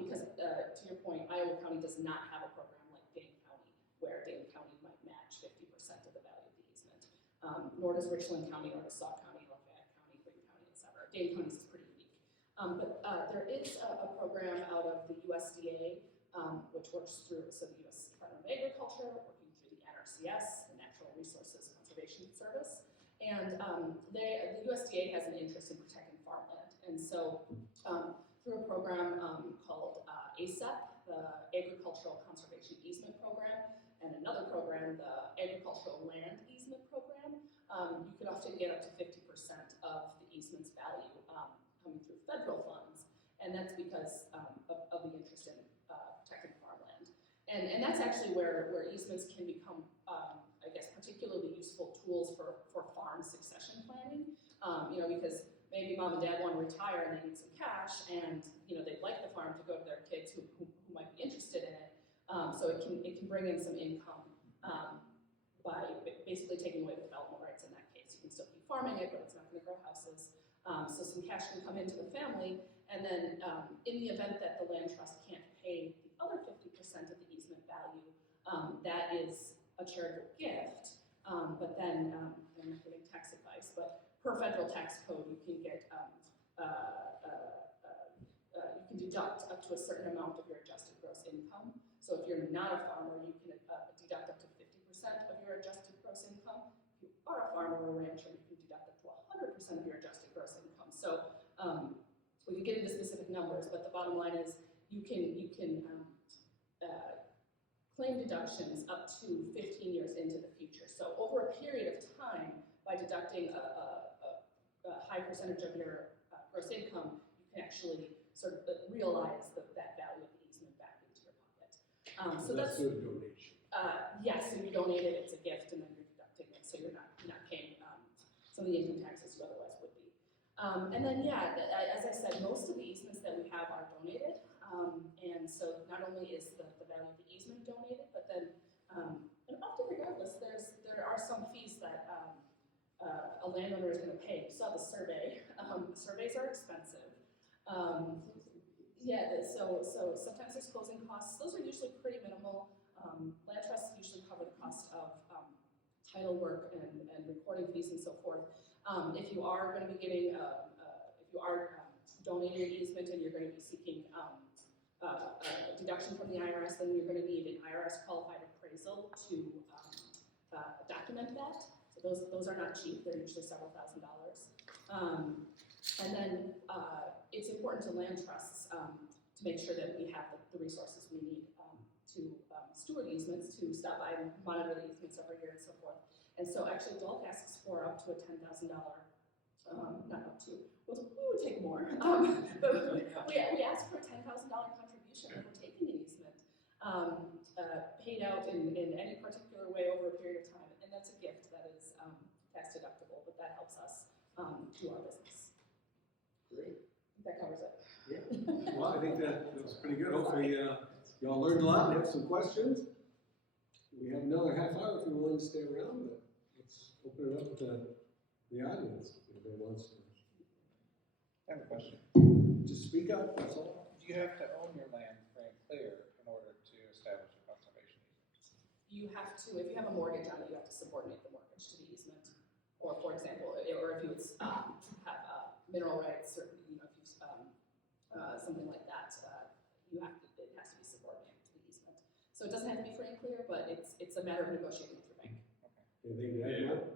because to your point, Iowa County does not have a program like Dane County, where Dane County might match 50% of the value of the easement. Nor does Richland County, nor does Sauk County, Lafayette County, Greene County, etc. Dane County is pretty unique. But there is a program out of the USDA, which works through the U.S. Department of Agriculture, working through the NRCS, the Natural Resources Conservation Service. And the USDA has an interest in protecting farmland. And so through a program called ASEP, the Agricultural Conservation Easement Program, and another program, the Agricultural Land Easement Program, you could often get up to 50% of the easement's value coming through federal funds, and that's because of the interest in protecting farmland. And that's actually where easements can become, I guess, particularly useful tools for farm succession planning. Because maybe mom and dad want to retire and they need some cash, and they'd like the farm to go to their kids who might be interested in it. So it can bring in some income by basically taking away the development rights in that case. You can still keep farming it, but it's not going to grow houses. So some cash can come into the family, and then in the event that the land trust can't pay the other 50% of the easement value, that is a charitable gift. But then, I'm not giving tax advice, but per federal tax code, you can get you can deduct up to a certain amount of your adjusted gross income. So if you're not a farmer, you can deduct up to 50% of your adjusted gross income. If you are a farmer or a rancher, you can deduct up to 100% of your adjusted gross income. So we could get into specific numbers, but the bottom line is you can claim deductions up to 15 years into the future. So over a period of time, by deducting a high percentage of your gross income, you can actually sort of realize that value of the easement back into your pocket. So that's a donation. Yes, if you donate it, it's a gift, and then you're deducting it, so you're not paying some of the income taxes you otherwise would be. And then, as I said, most of the easements that we have are donated, and so not only is the value of the easement donated, but then, and often regardless, there are some fees that a landowner is going to pay. You saw the survey. Surveys are expensive. So sometimes there's closing costs. Those are usually pretty minimal. Land trusts usually cover the cost of title work and recording fees and so forth. If you are going to be getting, if you are donating an easement and you're going to be seeking deduction from the IRS, then you're going to need an IRS qualified appraisal to document that. So those are not cheap. They're usually several $1,000s. And then it's important to land trusts to make sure that we have the resources we need to steward easements, to stop by and monitor the easements every year and so forth. And so actually DOLC asks for up to a $10,000, not up to, we would take more, but we ask for a $10,000 contribution if we're taking an easement, paid out in any particular way over a period of time. And that's a gift that is tax deductible, but that helps us do our business. Great. That covers it. Yeah. Well, I think that was pretty good. Hopefully, y'all learned a lot and have some questions. We have another half hour if you're willing to stay around, but let's open it up to the audience if anybody wants to. I have a question. Just speak up, that's all. Do you have to own your land free and clear in order to establish a conservation easement? You have to, if you have a mortgage on it, you have to subordinate the mortgage to the easement. Or, for example, or if you have mineral rights, or if you something like that, it has to be subordinated to the easement. So it doesn't have to be free and clear, but it's a matter of negotiating with your bank. Anything to add?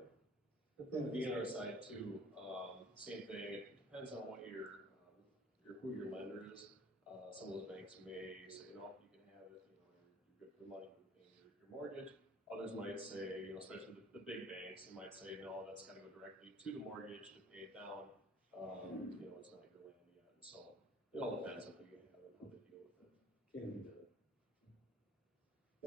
From the DNR side too, same thing. It depends on what who your lender is. Some of those banks may say, no, you can have it. You're good for the money, you're paying your mortgage. Others might say, especially the big banks, they might say, no, that's got to go directly to the mortgage to pay it down. It's not your land yet. And so it all depends on who you have and how they deal with it. Can be done.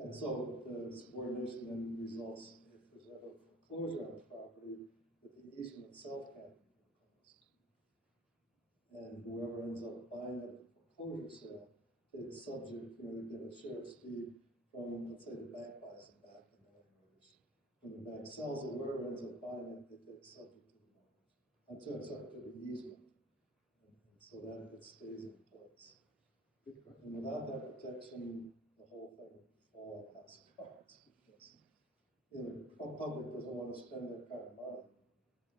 And so the subordination then results if there's ever foreclosure on the property, that the easement itself can't be foreclosed. And whoever ends up buying at the foreclosure sale takes subject, they get a sheriff's deed from, let's say the bank buys it back and then when the bank sells it, whoever ends up buying it, they take subject to the mortgage. To the easement. And so that it stays in place. And without that protection, the whole thing would fall like house of cards. Because the public doesn't want to spend that kind of money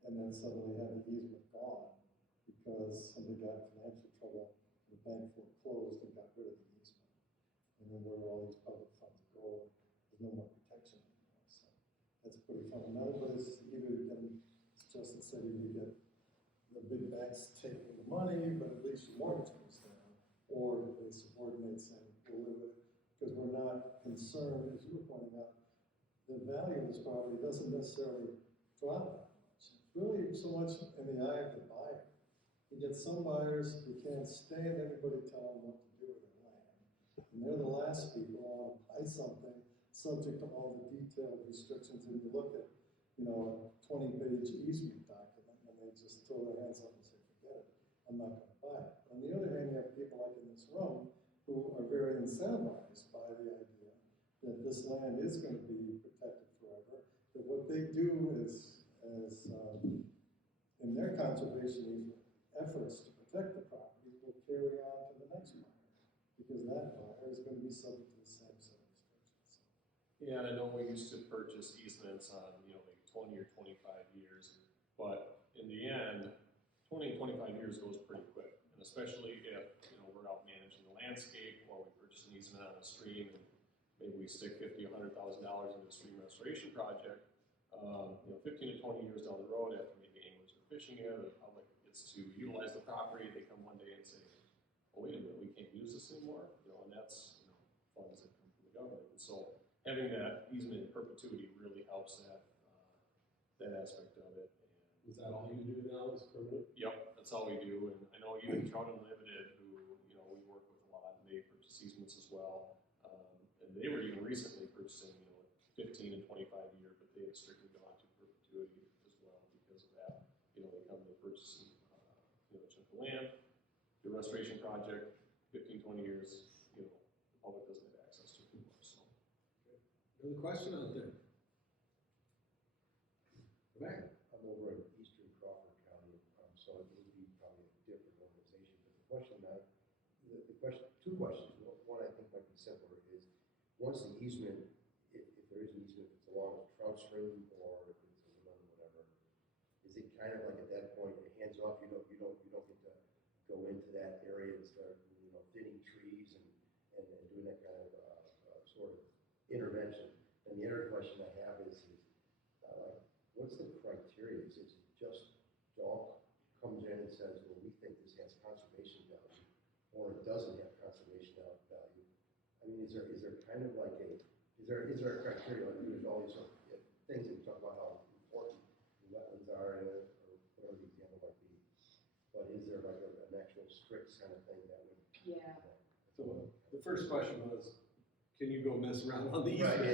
and then suddenly have the easement gone because somebody got in financial trouble, the bank foreclosed and got rid of the easement. And then where all these public funds go, there's no more protection anymore. So that's pretty fundamental, but it's either, as Justin said, you get the big banks taking the money, but at least your mortgage goes down, or they subordinate saying, we'll live with it, because we're not concerned, as you were pointing out, the value of this property doesn't necessarily drop that much. It's really so much in the eye of the buyer. You get some buyers who can't stand anybody telling them what to do with their land, And they're the last people who want to buy something subject to all the detailed restrictions, and you look at, you know, a 20-page easement document, and they just throw their hands up and say, forget it, I'm not gonna buy it. On the other hand, you have people like in this room who are very incentivized by the idea that this land is gonna be protected forever, that what they do is, in their conservation efforts to protect the property, will carry on to the next buyer, because that buyer is gonna be subject to the same set of restrictions. Yeah, and I know we used to purchase easements on, you know, like 20 or 25 years, but in the end, 20 and 25 years goes pretty quick. And especially if, you know, we're out managing the landscape, or we purchase an easement on a stream, and maybe we stick $50,000 or $100,000 into a stream restoration project, you know, 15 to 20 years down the road, after maybe anglers are fishing it, or the public gets to utilize the property, they come one day and say, oh, wait a minute, we can't use this anymore, you know, and that's, you know, funds that come from the government. And so having that easement in perpetuity really helps that, that aspect of it. And Is that all you do now is permanent? yep, that's all we do. And I know even Trout Unlimited, who, you know, we work with a lot, and they purchase easements as well. And they were even recently purchasing, you know, 15 and 25 year, but they had strictly gone to perpetuity as well because of that. You know, they come and they purchase, you know, a chunk of land, do a restoration project, 15, 20 years, you know, the public doesn't have access to it anymore, so. Another question out there? Go back. I'm over in eastern Crawford County, so it would be probably a different organization. But the question, two questions. One I think might be simpler is, once the easement, if there is an easement, if it's along a trout stream or if it's a run, whatever, is it kind of like at that point, hands off? You don't get to go into that area and start, you know, thinning trees and doing that kind of sort of intervention. And the other question I have is what's the criteria? Is it just DOLC comes in and says, well, we think this has conservation value, or it doesn't have conservation value? I mean, is there kind of like is there a criteria? Like there's all these sort of things that we talk about how important the wetlands are, or whatever the example might be. But is there like an actual strict kind of thing that would? Yeah. So the first question was, can you go mess around on the easement?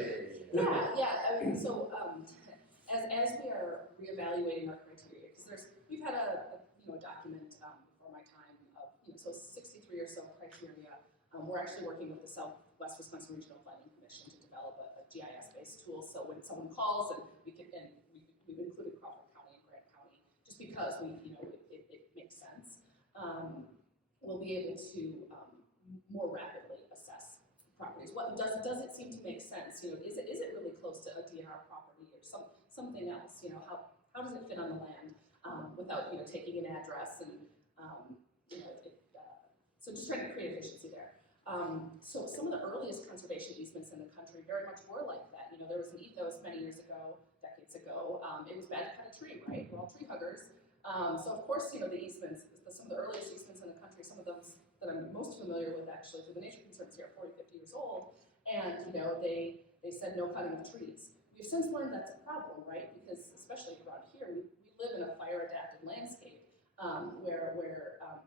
Right. Yeah, I mean, so, as we are reevaluating our criteria, because we've had a document before my time of, you know, so 63 or so criteria. We're actually working with the Southwest Wisconsin Regional Planning Commission to develop a GIS-based tool. So when someone calls, and we've included Crawford County and Grant County, just because it makes sense, we'll be able to more rapidly assess properties. What does it seem to make sense? You know, is it really close to a DNR property or something else? You know, how does it fit on the land without, you know, taking an address and so just trying to create efficiency there. So some of the earliest conservation easements in the country very much were like that. You know, there was an ethos many years ago, decades ago. It was bad to cut a tree, right? We're all tree huggers. So of course, you know, the easements, some of the earliest easements in the country, some of those that I'm most familiar with actually through the Nature Conservancy are 40, 50 years old. And, you know, they said no cutting of trees. We've since learned that's a problem, right? Because especially around here, we live in a fire-adapted landscape where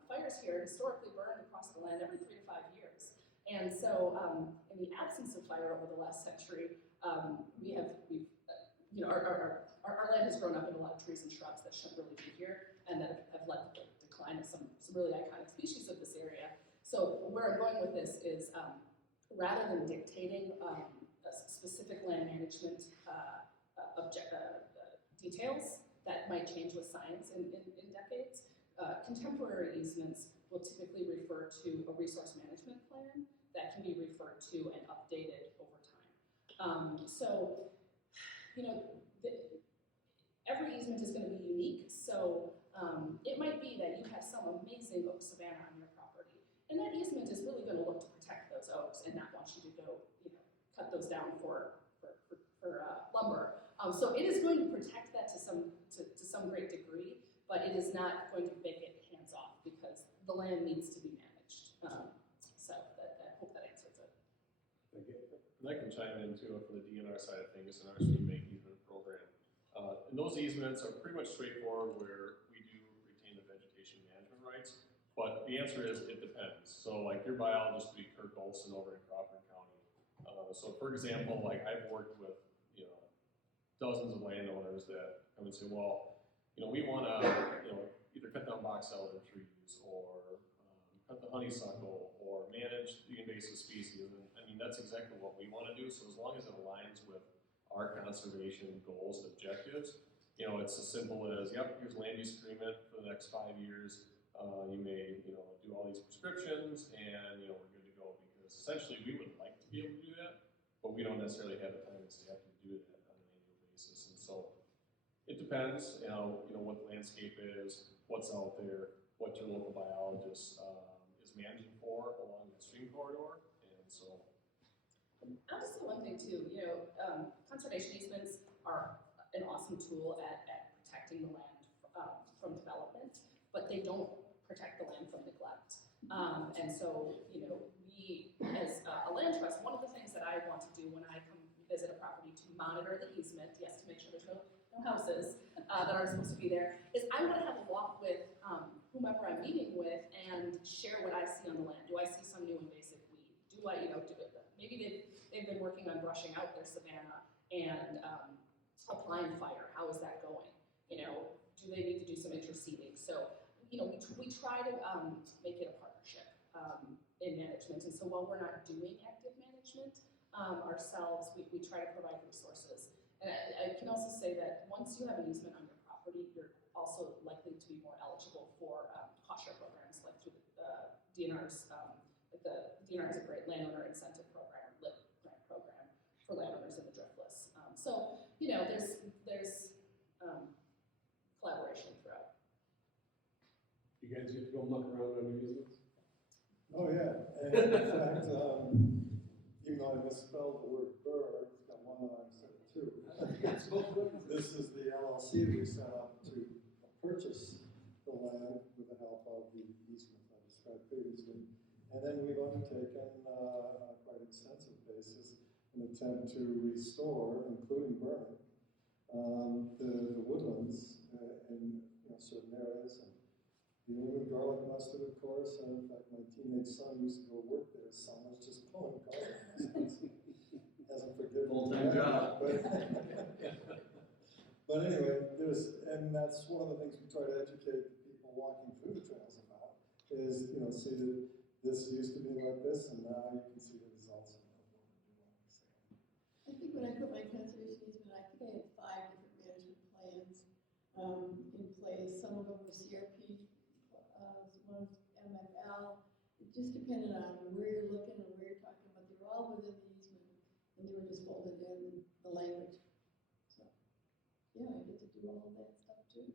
fires here historically burned across the land every 3 to 5 years. And so in the absence of fire over the last century, we've our land has grown up in a lot of trees and shrubs that shouldn't really be here, and that have led to the decline of some really iconic species of this area. So where I'm going with this is rather than dictating specific land management details that might change with science in decades, contemporary easements will typically refer to a resource management plan that can be referred to and updated over time. So, you know, every easement is going to be unique. So it might be that you have some amazing oak savanna on your property, and that easement is really going to look to protect those oaks and not want you to go, you know, cut those down for lumber. So it is going to protect that to some great degree, but it is not going to make it hands off because the land needs to be managed. So I hope that answers it. Thank you. And I can chime in too from the DNR side of things in our stream bank easement program. And those easements are pretty much straightforward, where we do retain the vegetation management rights But the answer is, it depends. So like your biologist would be Kurt Olson over in Crawford County. So for example, like I've worked with, you know, dozens of landowners that come and say, well, you know, we want to, you know, either cut down box elder trees or cut the honeysuckle or manage the invasive species. And I mean, that's exactly what we want to do. So as long as it aligns with our conservation goals and objectives, you know, it's as simple as, yep, here's land use agreement for the next 5 years. You may, you know, do all these prescriptions and, you know, we're good to go, because essentially we would like to be able to do that, but we don't necessarily have the time and staff to do that on an annual basis. And so it depends, you know, what the landscape is, what's out there, what your local biologist is managing for along that stream corridor. And so. I'll just say one thing too, you know, conservation easements are an awesome tool at protecting the land from development, but they don't protect the land from neglect. And so, you know, we, as a land trust, one of the things that I want to do when I come visit a property to monitor the easement, yes, to make sure there's no houses that aren't supposed to be there, is I'm going to have a walk with whomever I'm meeting with and share what I see on the land. Do I see some new invasive weed? Do I, you know, maybe they've been working on brushing out their savanna and applying fire. How is that going? You know, do they need to do some interseeding? So, you know, we try to make it a partnership in management. And so while we're not doing active management ourselves, we try to provide resources. And I can also say that once you have an easement on your property, you're also likely to be more eligible for cost share programs, like through the DNR's, the DNR has a great landowner incentive program, LIP grant program for landowners in the driftless. So, you know, there's collaboration throughout. You guys get to go muck around on your easements? Oh, yeah, and in fact, even though I misspelled the word burr, it's got one line instead of two. This is the LLC we set up to purchase the land with the help of the easement I described previously. And then we've undertaken, on a quite extensive basis, an attempt to restore, including burning, the woodlands in certain areas. And dealing with garlic mustard, of course, and in fact, my teenage son used to go work there. Summer's just pulling garlic mustard. Hasn't forgiven Full-time job. But anyway, and that's one of the things we try to educate the people walking through the trails about, is, you know, see that this used to be like this, and now you can see the results of what we're doing. So. I think when I put my conservation easement, I think I had 5 different management plans in place. Some of them were CRP, one was MFL. It just depended on where you're looking and where you're talking about. They were all within the easement, and they were just folded in the language. So, yeah, I get to do all of that stuff too.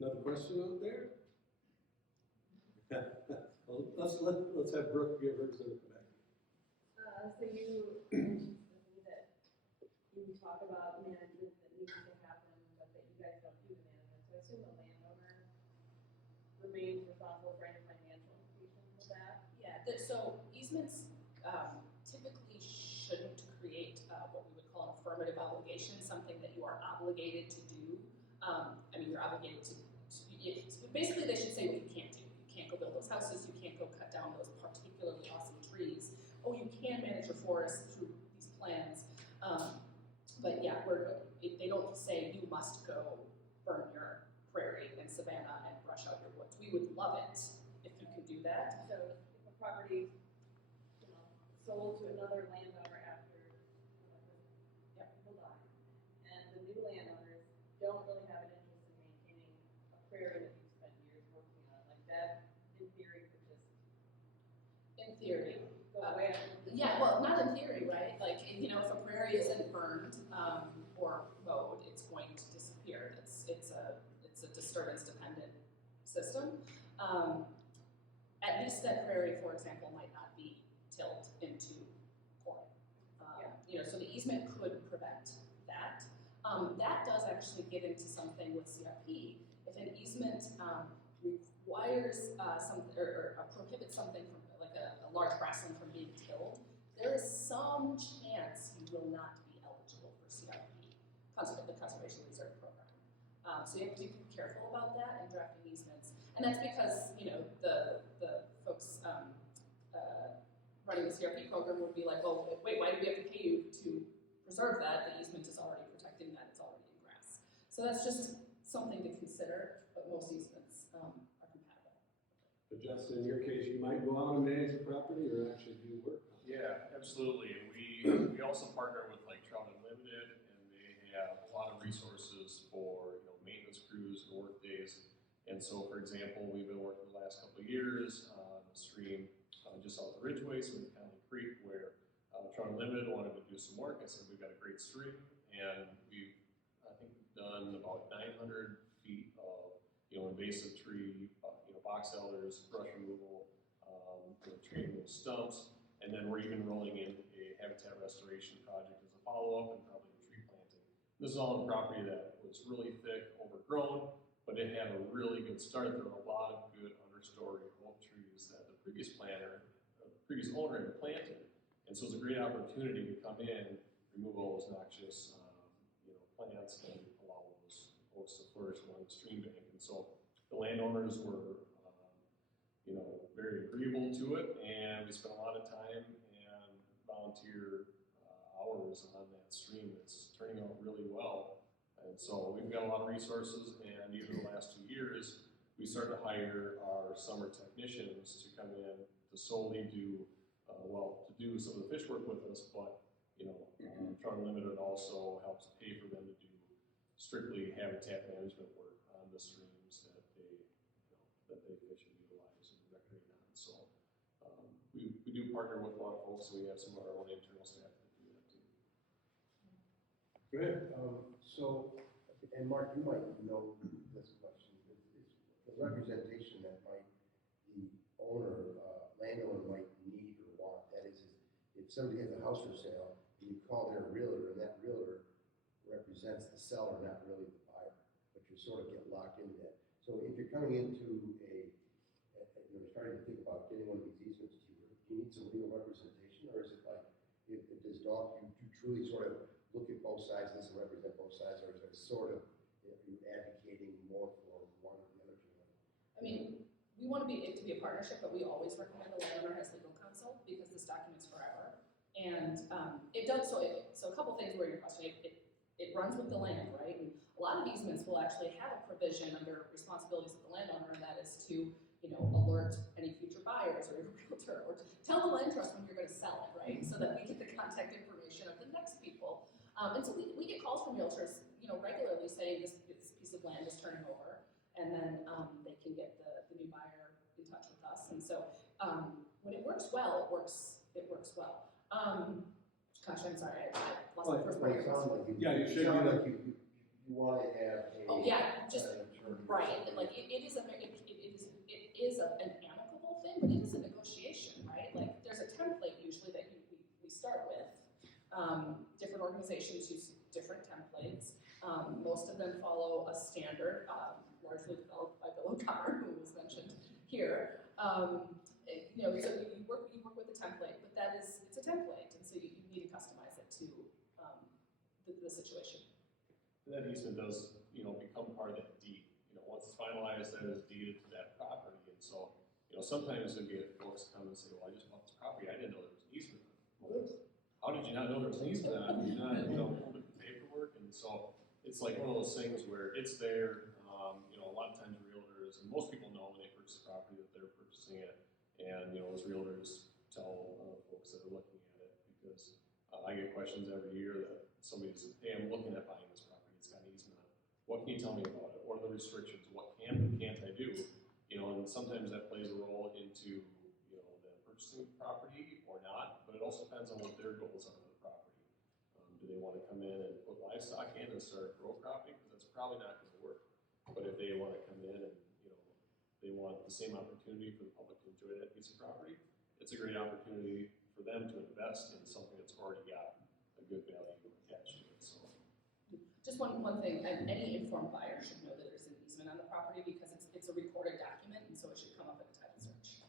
Another question out there? Well, let's have Brooke give hers and come back. So you mentioned to me that you talk about management that needs to happen, but that you guys don't do the management. So I assume the landowner remains responsible for any financial implications of that? Yeah, so easements typically shouldn't create what we would call an affirmative obligation, something that you are obligated to do. I mean, you're obligated to basically they should say what you can't do. You can't go build those houses, you can't go cut down those particularly awesome trees. Oh, you can manage your forest through these plans. But yeah, they don't say you must go burn your prairie and savanna and brush out your woods. We would love it if you could do that. So if a property, sold to another landowner after people die, and the new landowners don't really have an interest in maintaining a prairie that you've spent years working on, like that, in theory, could just In theory. go away. Yeah, well, not in theory, right? Like, you know, if a prairie isn't burned or mowed, it's going to disappear. It's a disturbance-dependent system. At least that prairie, for example, might not be tilled into corn. You know, so the easement could prevent that. That does actually get into something with CRP. If an easement requires something or prohibits something from, like a large grassland from being tilled, there is some chance you will not be eligible for CRP, the Conservation Reserve Program. So you have to be careful about that in drafting easements. And that's because, you running the CRP program would be like, well, wait, why do we have to pay you to preserve that? The easement is already protecting that, it's already in grass. So that's just something to consider, but most easements are compatible. But Justin, in your case, you might go out and manage the property or actually do work on it. Yeah, absolutely. And we also partner with like Trout Unlimited, and they have a lot of resources for, you know, maintenance crews and work days. And so, for example, we've been working the last couple of years on a stream just south of Ridgeway, so in County Creek, where Trout Unlimited wanted to do some work. I said, we've got a great stream, and I think we've done about 900 feet of, you know, invasive tree, you know, box elders, brush removal, you know, treating those stumps. And then we're even rolling in a habitat restoration project as a follow-up and probably a tree planting. This is all on a property that was really thick, overgrown, but it had a really good start. There were a lot of good understory oak trees that the previous owner had planted. And so it's a great opportunity to come in, remove all those noxious, you know, plants and allow those oaks to flourish along the stream bank. And so the landowners were, you know, very agreeable to it, and we spent a lot of time and volunteer hours on that stream. It's turning out really well. And so we've got a lot of resources, and even the last 2 years, we started to hire our summer technicians to come in to solely do, to do some of the fish work with us, but, you know, Trout Unlimited also helps pay for them to do strictly habitat management work on the streams that they, you know, that they fish and utilize and recreate on. So we do partner with a lot of folks, so we have some of our own internal staff that do that too. Good. So, and Mark, you might know this question, is the representation that the landowner might need or want. That is, if somebody has a house for sale, and you call their realtor, and that realtor represents the seller, not really the buyer, but you sort of get locked into that. So if you're coming into you're starting to think about getting one of these easements, do you need some legal representation, or is it like, you truly sort of look at both sides, listen, represent both sides, or is it sort of, you advocating more for one or the other? I mean, we want it to be a partnership, but we always recommend the landowner has legal counsel because this document's forever. And it does, so a couple things were your question. It runs with the land, right? And a lot of easements will actually have a provision under responsibilities of the landowner, and that is to, you know, alert any future buyers or your realtor, or to tell the land trust when you're going to sell it, right? So that we get the contact information of the next people. And so we get calls from realtors, you know, regularly saying this piece of land is turning over, and then they can get the new buyer in touch with us. And so when it works well, it works well. Gosh, I'm sorry, I lost the first part of your question. You should sound like you want to have a. Oh yeah, just right. Like it is an amicable thing, but it is a negotiation, right? Like there's a template usually that we start with. Different organizations use different templates. Most of them follow a standard, largely developed by Bill O'Connor, who was mentioned here. You know, so you work with a template, but it's a template, and so you need to customize it to the situation. And that easement does, you know, become part of that deed. You know, once it's finalized, that is deeded to that property. And so, you know, sometimes you'll get folks come and say, well, I just bought this property, I didn't know there was an easement. Well, how did you not know there was an easement on it? Did you not, you know, look at the paperwork? And so it's like one of those things where it's there. You know, a lot of times realtors, and most people know when they purchase property that they're purchasing it. And, you know, as realtors tell folks that are looking at it, because I get questions every year that somebody's, hey, I'm looking at buying this property, it's got an easement on it. What can you tell me about it? What are the restrictions? What can and can't I do? You know, and sometimes that plays a role into, you know, them purchasing property or not, but it also depends on what their goals are with the property. Do they want to come in and put livestock in and start a grow cropping? Because that's probably not going to work. But if they want to come in and, you know, they want the same opportunity for the public to enjoy that piece of property, it's a great opportunity for them to invest in something that's already got a good value attached to it. So, just one thing, any informed buyer should know that there's an easement on the property because it's a recorded document, and so it should come up in a title search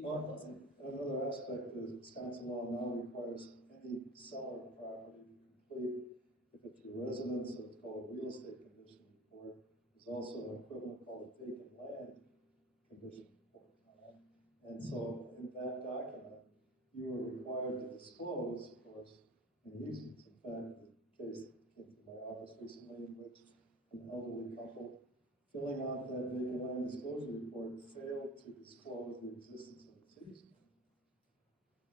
before closing. Another aspect is Wisconsin law now requires any seller of property to complete, if it's your residence, so it's called a real estate condition report. There's also an equivalent called a vacant land condition report. All right? And so in that document, you were required to disclose, of course, an easement. In fact, the case that came to my office recently in which an elderly couple filling out that vacant land disclosure report failed to disclose the existence of its easement.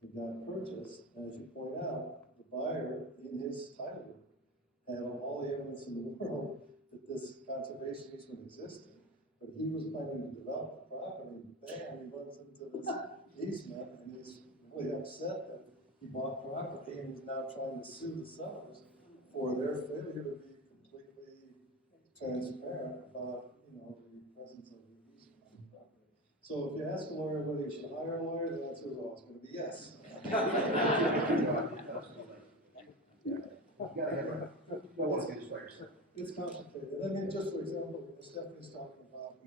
It got purchased, and as you point out, the buyer in his title had all the evidence in the world that this conservation easement existed, but he was planning to develop the property, and bam, he runs into this easement, and he's really upset that he bought property, and he's now trying to sue the sellers for their failure to be completely transparent about, the presence of the easement on the property. So if you ask a lawyer whether you should hire a lawyer, the answer is always going to be yes. You gotta have no one's gonna swear. It's complicated. I mean, just for example, Stephanie's talking about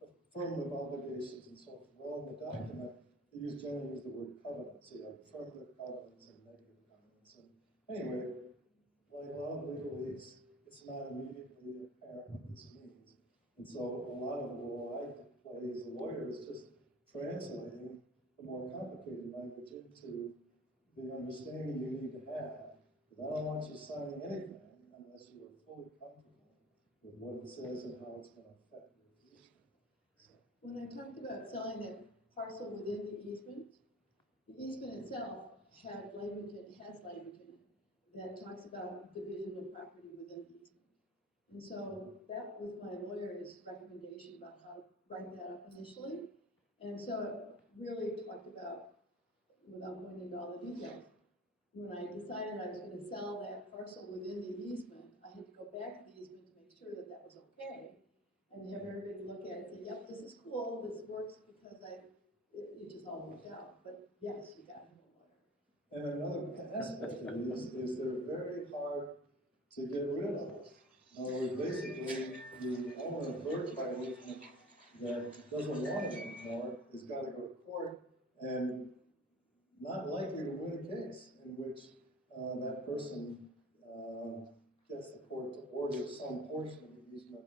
affirmative obligations and so forth. Well, in the document, they generally use the word covenants. So you have affirmative covenants and negative covenants. And anyway, like a lot of legalese, it's not immediately apparent what this means. And so a lot of the role I play as a lawyer is just translating the more complicated language into the understanding you need to have. Because I don't want you signing anything unless you are fully comfortable with what it says and how it's going to affect your future. When I talked about selling that parcel within the easement itself has language in it that talks about division of property within the easement. And so that was my lawyer's recommendation about how to write that up initially. And so it really talked about, without going into all the details, when I decided I was going to sell that parcel within the easement, I had to go back to the easement to make sure that that was okay, and have everybody look at it and say, yep, this is cool, this works, because it just all worked out. But yes, you got to have a lawyer. And another aspect of these is they're very hard to get rid of. In other words, basically, the owner of bird by easement that doesn't want it anymore has got to go to court and not likely to win a case in which that person gets the court to order some portion of the easement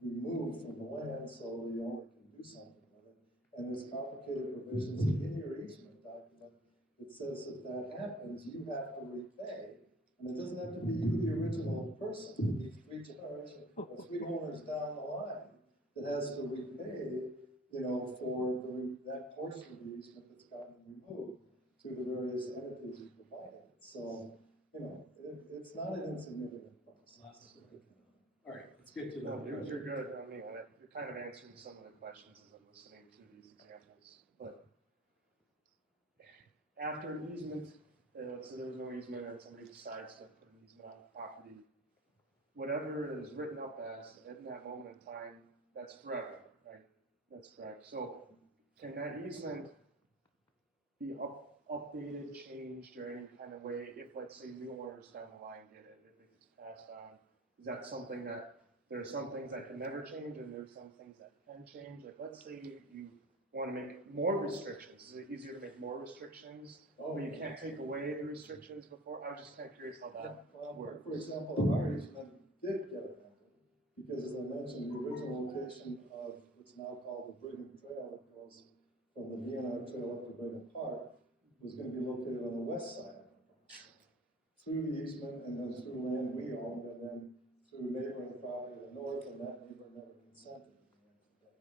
removed from the land so the owner can do something with it. And there's complicated provisions in your easement document that says if that happens, you have to repay. And it doesn't have to be you, the original person. It could be three generations or three owners down the line that has to repay, for that portion of the easement that's gotten removed to the various entities who provided it. So, it's not an insignificant process. All right, let's get to No, the. you're good. I mean, you're kind of answering some of the questions as I'm listening to these examples. But after an easement, let's say there was no easement and somebody decides to put an easement on the property, whatever it is written up as in that moment in time, that's forever, right? That's correct. So can that easement be updated, changed, or any kind of way if, let's say, new owners down the line get it, if it's passed on? Is that something that there are some things that can never change and there's some things that can change? Like, let's say you want to make more restrictions. Is it easier to make more restrictions, but you can't take away the restrictions before? I was just kind of curious how that works. For example, our easement did get amended because, as I mentioned, the original location of what's now called the Brigham Trail that goes from the DNR Trail up to Brigham Park was going to be located on the west side of the property. Through the easement and then through land we owned and then through neighboring property to the north, and that neighbor never consented at the end of the day.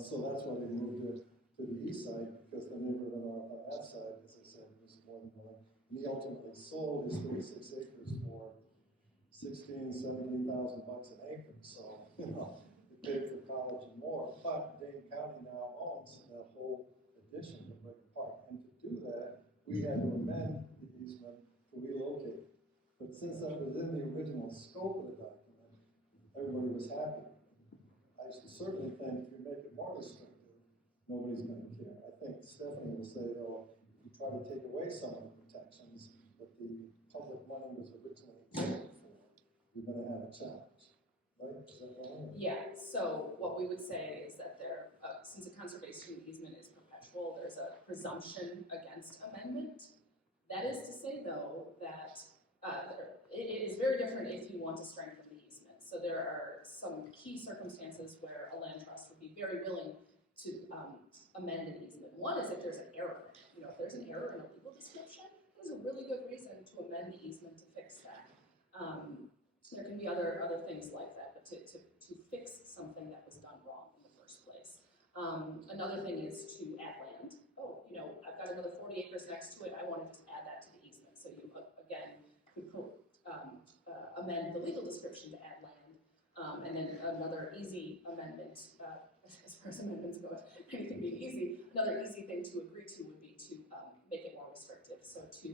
So that's why they moved it to the east side, because the neighbor on that side, as I said, was more than willing. And he ultimately sold his 36 acres for $17,000 an acre. So, it paid for college and more. But Dane County now owns that whole addition to Brigham Park. And to do that, we had to amend the easement to relocate it. But since that was in the original scope of the document, everybody was happy. I certainly think if you make it more restrictive, nobody's going to care. I think Stephanie will say, if you try to take away some of the protections that the public money was originally intended for, you're going to have a challenge. Right? Is that right? Yeah, so what we would say is that since a conservation easement is perpetual, there's a presumption against amendment. That is to say, though, that it is very different if you want to strengthen the easement. So there are some key circumstances where a land trust would be very willing to amend an easement. One is if there's an error. If if there's an error in a legal description, there's a really good reason to amend the easement to fix that. There can be other things like that, but to fix something that was done wrong in the first place. Another thing is to add land. Oh, you know, I've got another 40 acres next to it, I want to just add that to the easement. So you, again, could amend the legal description to add land. And then another easy amendment, as far as amendments go, anything being easy, another easy thing to agree to would be to make it more restrictive. So to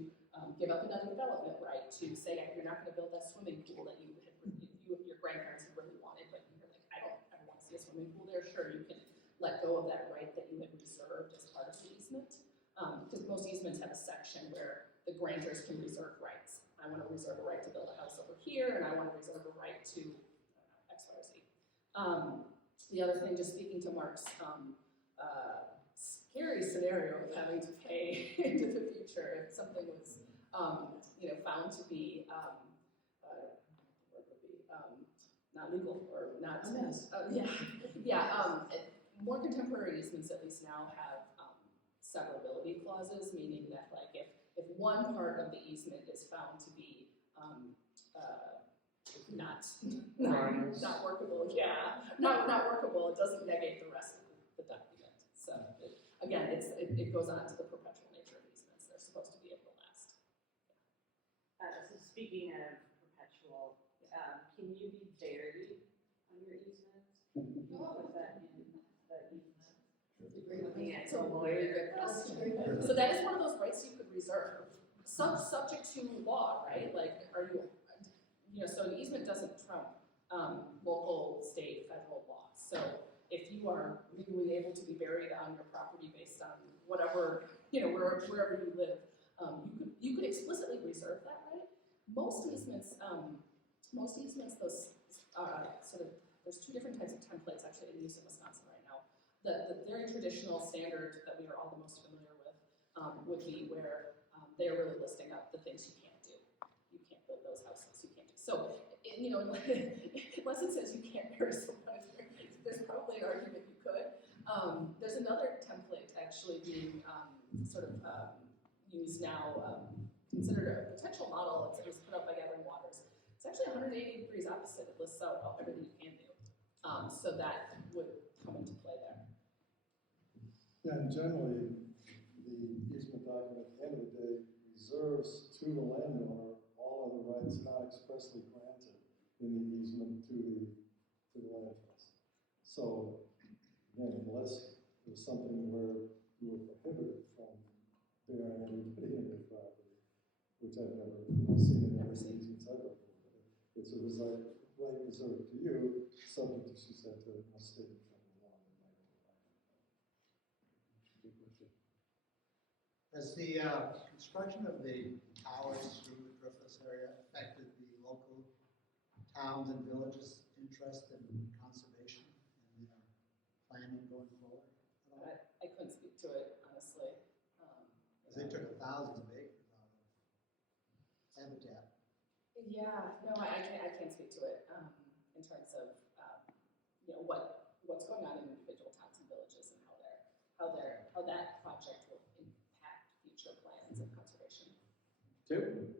give up another development right, to say you're not going to build that swimming pool that your grandparents had really wanted, but you're like, I don't ever want to see a swimming pool there. Sure, you can let go of that right that you had reserved as part of the easement. Because most easements have a section where the grantors can reserve rights. I want to reserve a right to build a house over here, and I want to reserve a right to X, Y, or Z. The other thing, just speaking to Mark's scary scenario of having to pay into the future if something was, found to be, not legal or not. More contemporary easements at least now have severability clauses, meaning that like if one part of the easement is found to be not workable, not workable, it doesn't negate the rest of the document. So again, it goes on to the perpetual nature of easements. They're supposed to be able to last. So speaking of perpetual, can you be buried on your easement? Put that in the easement? It's a very good question. So that is one of those rights you could reserve, subject to law, right? Like, so an easement doesn't trump local, state, federal law. So if you are legally able to be buried on your property based on whatever, wherever you live, you could explicitly reserve that right. Most easements, those there's two different types of templates actually in use in Wisconsin right now. The very traditional standard that we are all the most familiar with would be where they are really listing out the things you can't do. You can't build those houses. You can't do. So, unless it says you can't bury someone, there's probably an argument you could. There's another template actually being used now, considered a potential model. It was put up by Gathering Waters. It's actually 180 degrees opposite. It lists out everything you can do. So that would come into play there. Yeah, and generally, the easement document at the end of the day reserves to the landowner all other rights not expressly granted in the easement to the land trust. So, again, unless there's something where you were prohibited from burying anybody in your property, which I've never seen in any easements I've ever looked at, it's a right reserved to you, subject, as she said, to state and federal law. Has the construction of the towers through the Driftless area affected the local towns and villages' interest in conservation and their planning going forward? I couldn't speak to it, honestly. Because they took thousands of acres out of habitat. Yeah, no, I can't speak to it in terms of what's going on in individual towns and villages and how that project will impact future plans and conservation. Tim?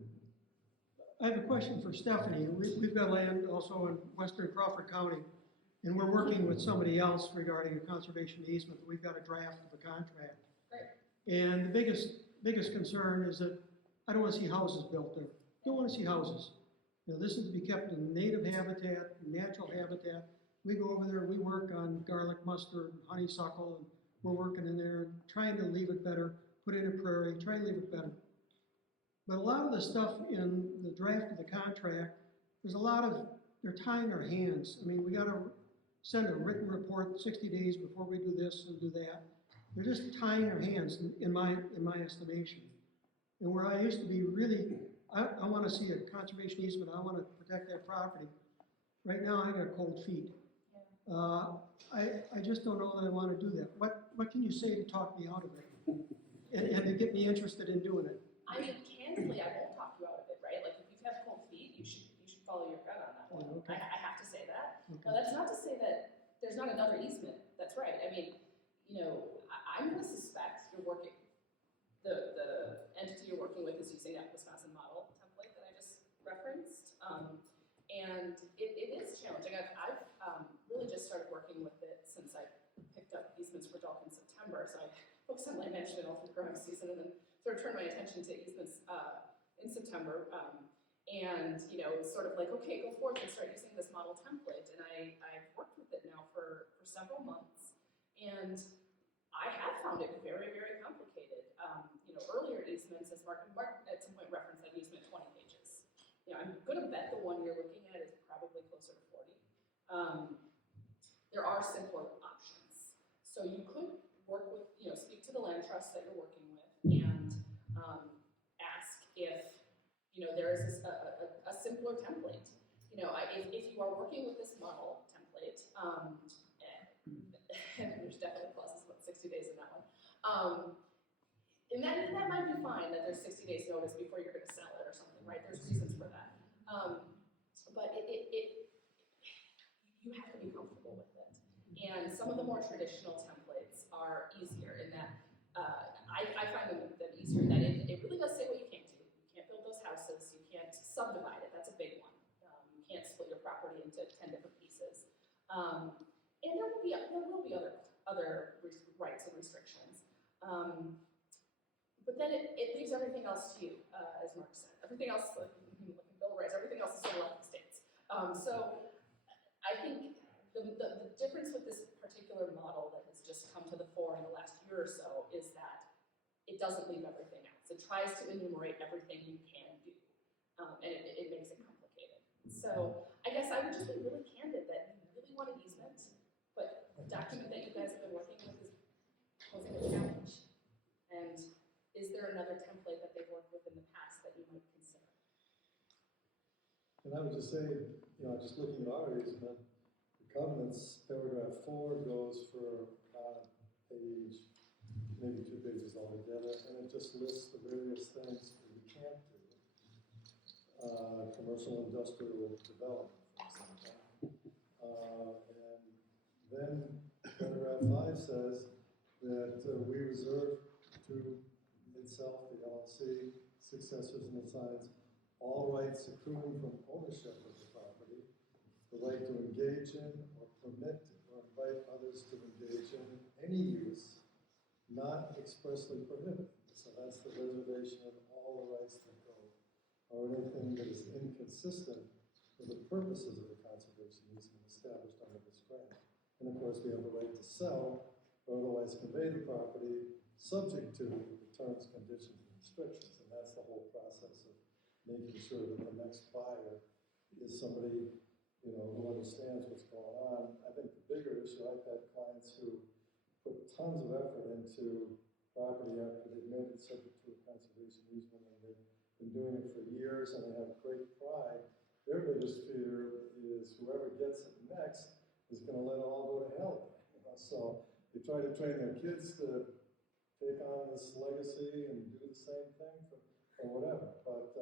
I have a question for Stephanie. We've got land also in western Crawford County, and we're working with somebody else regarding a conservation easement. We've got a draft of a contract. Great. And the biggest concern is that I don't want to see houses built there. Don't want to see houses. This is to be kept in native habitat, natural habitat. We go over there, we work on garlic, mustard, and honeysuckle, and we're working in there, trying to leave it better, put in a prairie, try to leave it better. But a lot of the stuff in the draft of the contract, they're tying our hands. I mean, we got to send a written report 60 days before we do this and do that. They're just tying our hands, in my estimation. And where I used to be really, I want to see a conservation easement, I want to protect that property. Right now, I got cold feet. I just don't know that I want to do that. What can you say to talk me out of it? And to get me interested in doing it? I mean, candidly, I won't talk you out of it, right? Like, if you have cold feet, you should follow your gut on that one. Yeah, okay. I have to say that. Okay. Now, that's not to say that there's not another easement. That's right. I mean, I'm going to suspect you're working, the And it is challenging. I've really just started working with it since I picked up easements for Dalk in September. So I focused on land management all through growing season, and then sort of turned my attention to easements in September. And it's sort of like, okay, go forth and start using this model template. And I've worked with it now for several months, and I have found it very, very complicated. Earlier easements, as Mark at some point referenced, that easement 20 pages. I'm going to bet the one you're looking at is probably closer to 40. There are simpler options. So you could work with, speak to the land trust that you're working with and ask if, there is a simpler template. If you are working with this model template, and there's definitely clauses about 60 days in that one, and that might be fine, that there's 60 days notice before you're going to sell it or something, right? There's reasons for that. But you have to be comfortable with it. And some of the more traditional templates are easier in that, I find them easier in that it really does say what you can't do. You can't build those houses, you can't subdivide it, that's a big one. You can't split your property into 10 different pieces. And there will be other rights and restrictions. But then it leaves everything else to you, as Mark said. Everything else, like Bill of Rights, everything else is still left to the states. So I think the difference with this particular model that has just come to the fore in the last year or so is that it doesn't leave everything else. It tries to enumerate everything you can do, and it makes it complicated. So I guess I would just be really candid that you really want an easement, but the document that you guys have been working with is posing a challenge. And is there another template that they've worked with in the past that you might consider? And I would just say, just looking at our easement, the covenants, paragraph 4 goes for a page, maybe 2 pages altogether, and it just lists the various things that you can't do. Commercial industrial development, for example. And then paragraph 5 says that we reserve to itself, the LLC, successors and assigns all rights accruing from ownership of the property, the right to engage in or permit or invite others to engage in any use not expressly prohibited. So that's the reservation of all the rights that go, or anything that is inconsistent with the purposes of the conservation easement established under this grant. And of course, we have the right to sell or otherwise convey the property subject to the terms, conditions, and restrictions. And that's the whole process of making sure that the next buyer is somebody, who understands what's going on. I think the bigger issue, I've had clients who put tons of effort into property after they've made it subject to a conservation easement, and they've been doing it for years, and they have great pride. Their biggest fear is whoever gets it next is going to let it all go to hell. So they try to train their kids to take on this legacy and do the same thing or whatever. But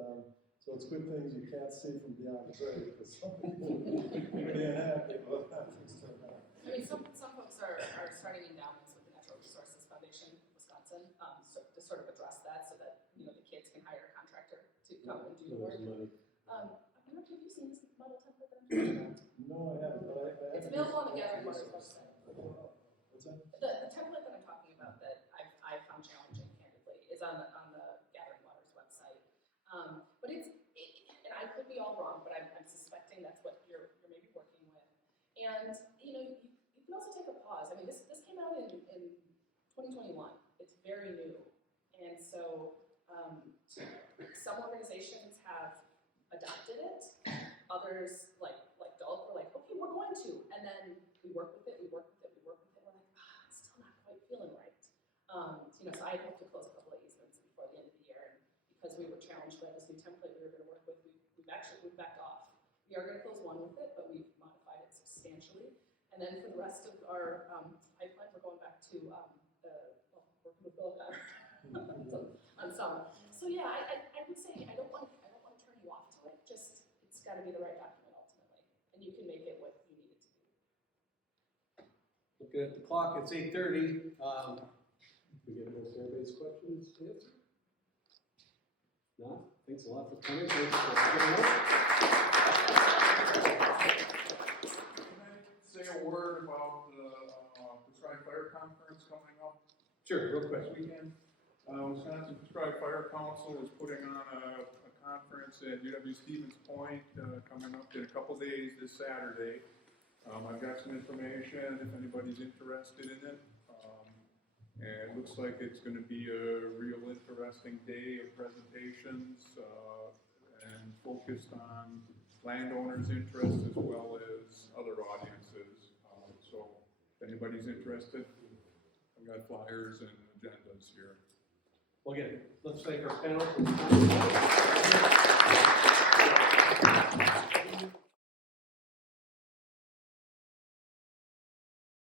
so it's good things you can't see from beyond the grave, because some people pretty unhappy about how things turn out. I mean, some folks are starting endowments with the Natural Resources Foundation of Wisconsin to sort of address that, so that the kids can hire a contractor to come and do the work. Have you seen this model template that I'm talking about? No, I haven't, but I It's available on the Gathering Waters website. What's that? The template that I'm talking about that I've found challenging, candidly, is on the Gathering Waters website. But and I could be all wrong, but I'm suspecting that's what you're maybe working with. And you can also take a pause. I mean, this came out in 2021. It's very new, and so some organizations have adopted it. Others, like Dalk, were like, okay, we're going to, and then we work with it. We're like, it's still not quite feeling right. So I hope to close a couple of easements before the end of the year, and because we were challenged by this new template we were going to work with, we've backed off. We are going to close one with it, but we've modified it substantially. And then for the rest of our pipeline, we're going back to working with Bill on some. So yeah, I would say I don't want to turn you off to it. Just it's got to be the right document ultimately, and you can make it what you need it to be. Looking at the clock, it's 8:30. We get most everybody's questions answered? No? Thanks a lot for coming. Thanks for Sure, real quick. This weekend, Wisconsin Prescribed Fire Council is putting on a conference at UW Stevens Point, coming up in a couple days this Saturday. I've got some information if anybody's interested in it. And it looks like it's gonna be a real interesting day of presentations, and focused on landowners' interests as well as other audiences. So if anybody's interested, I've got flyers and agendas here. Well, again, let's thank our panel.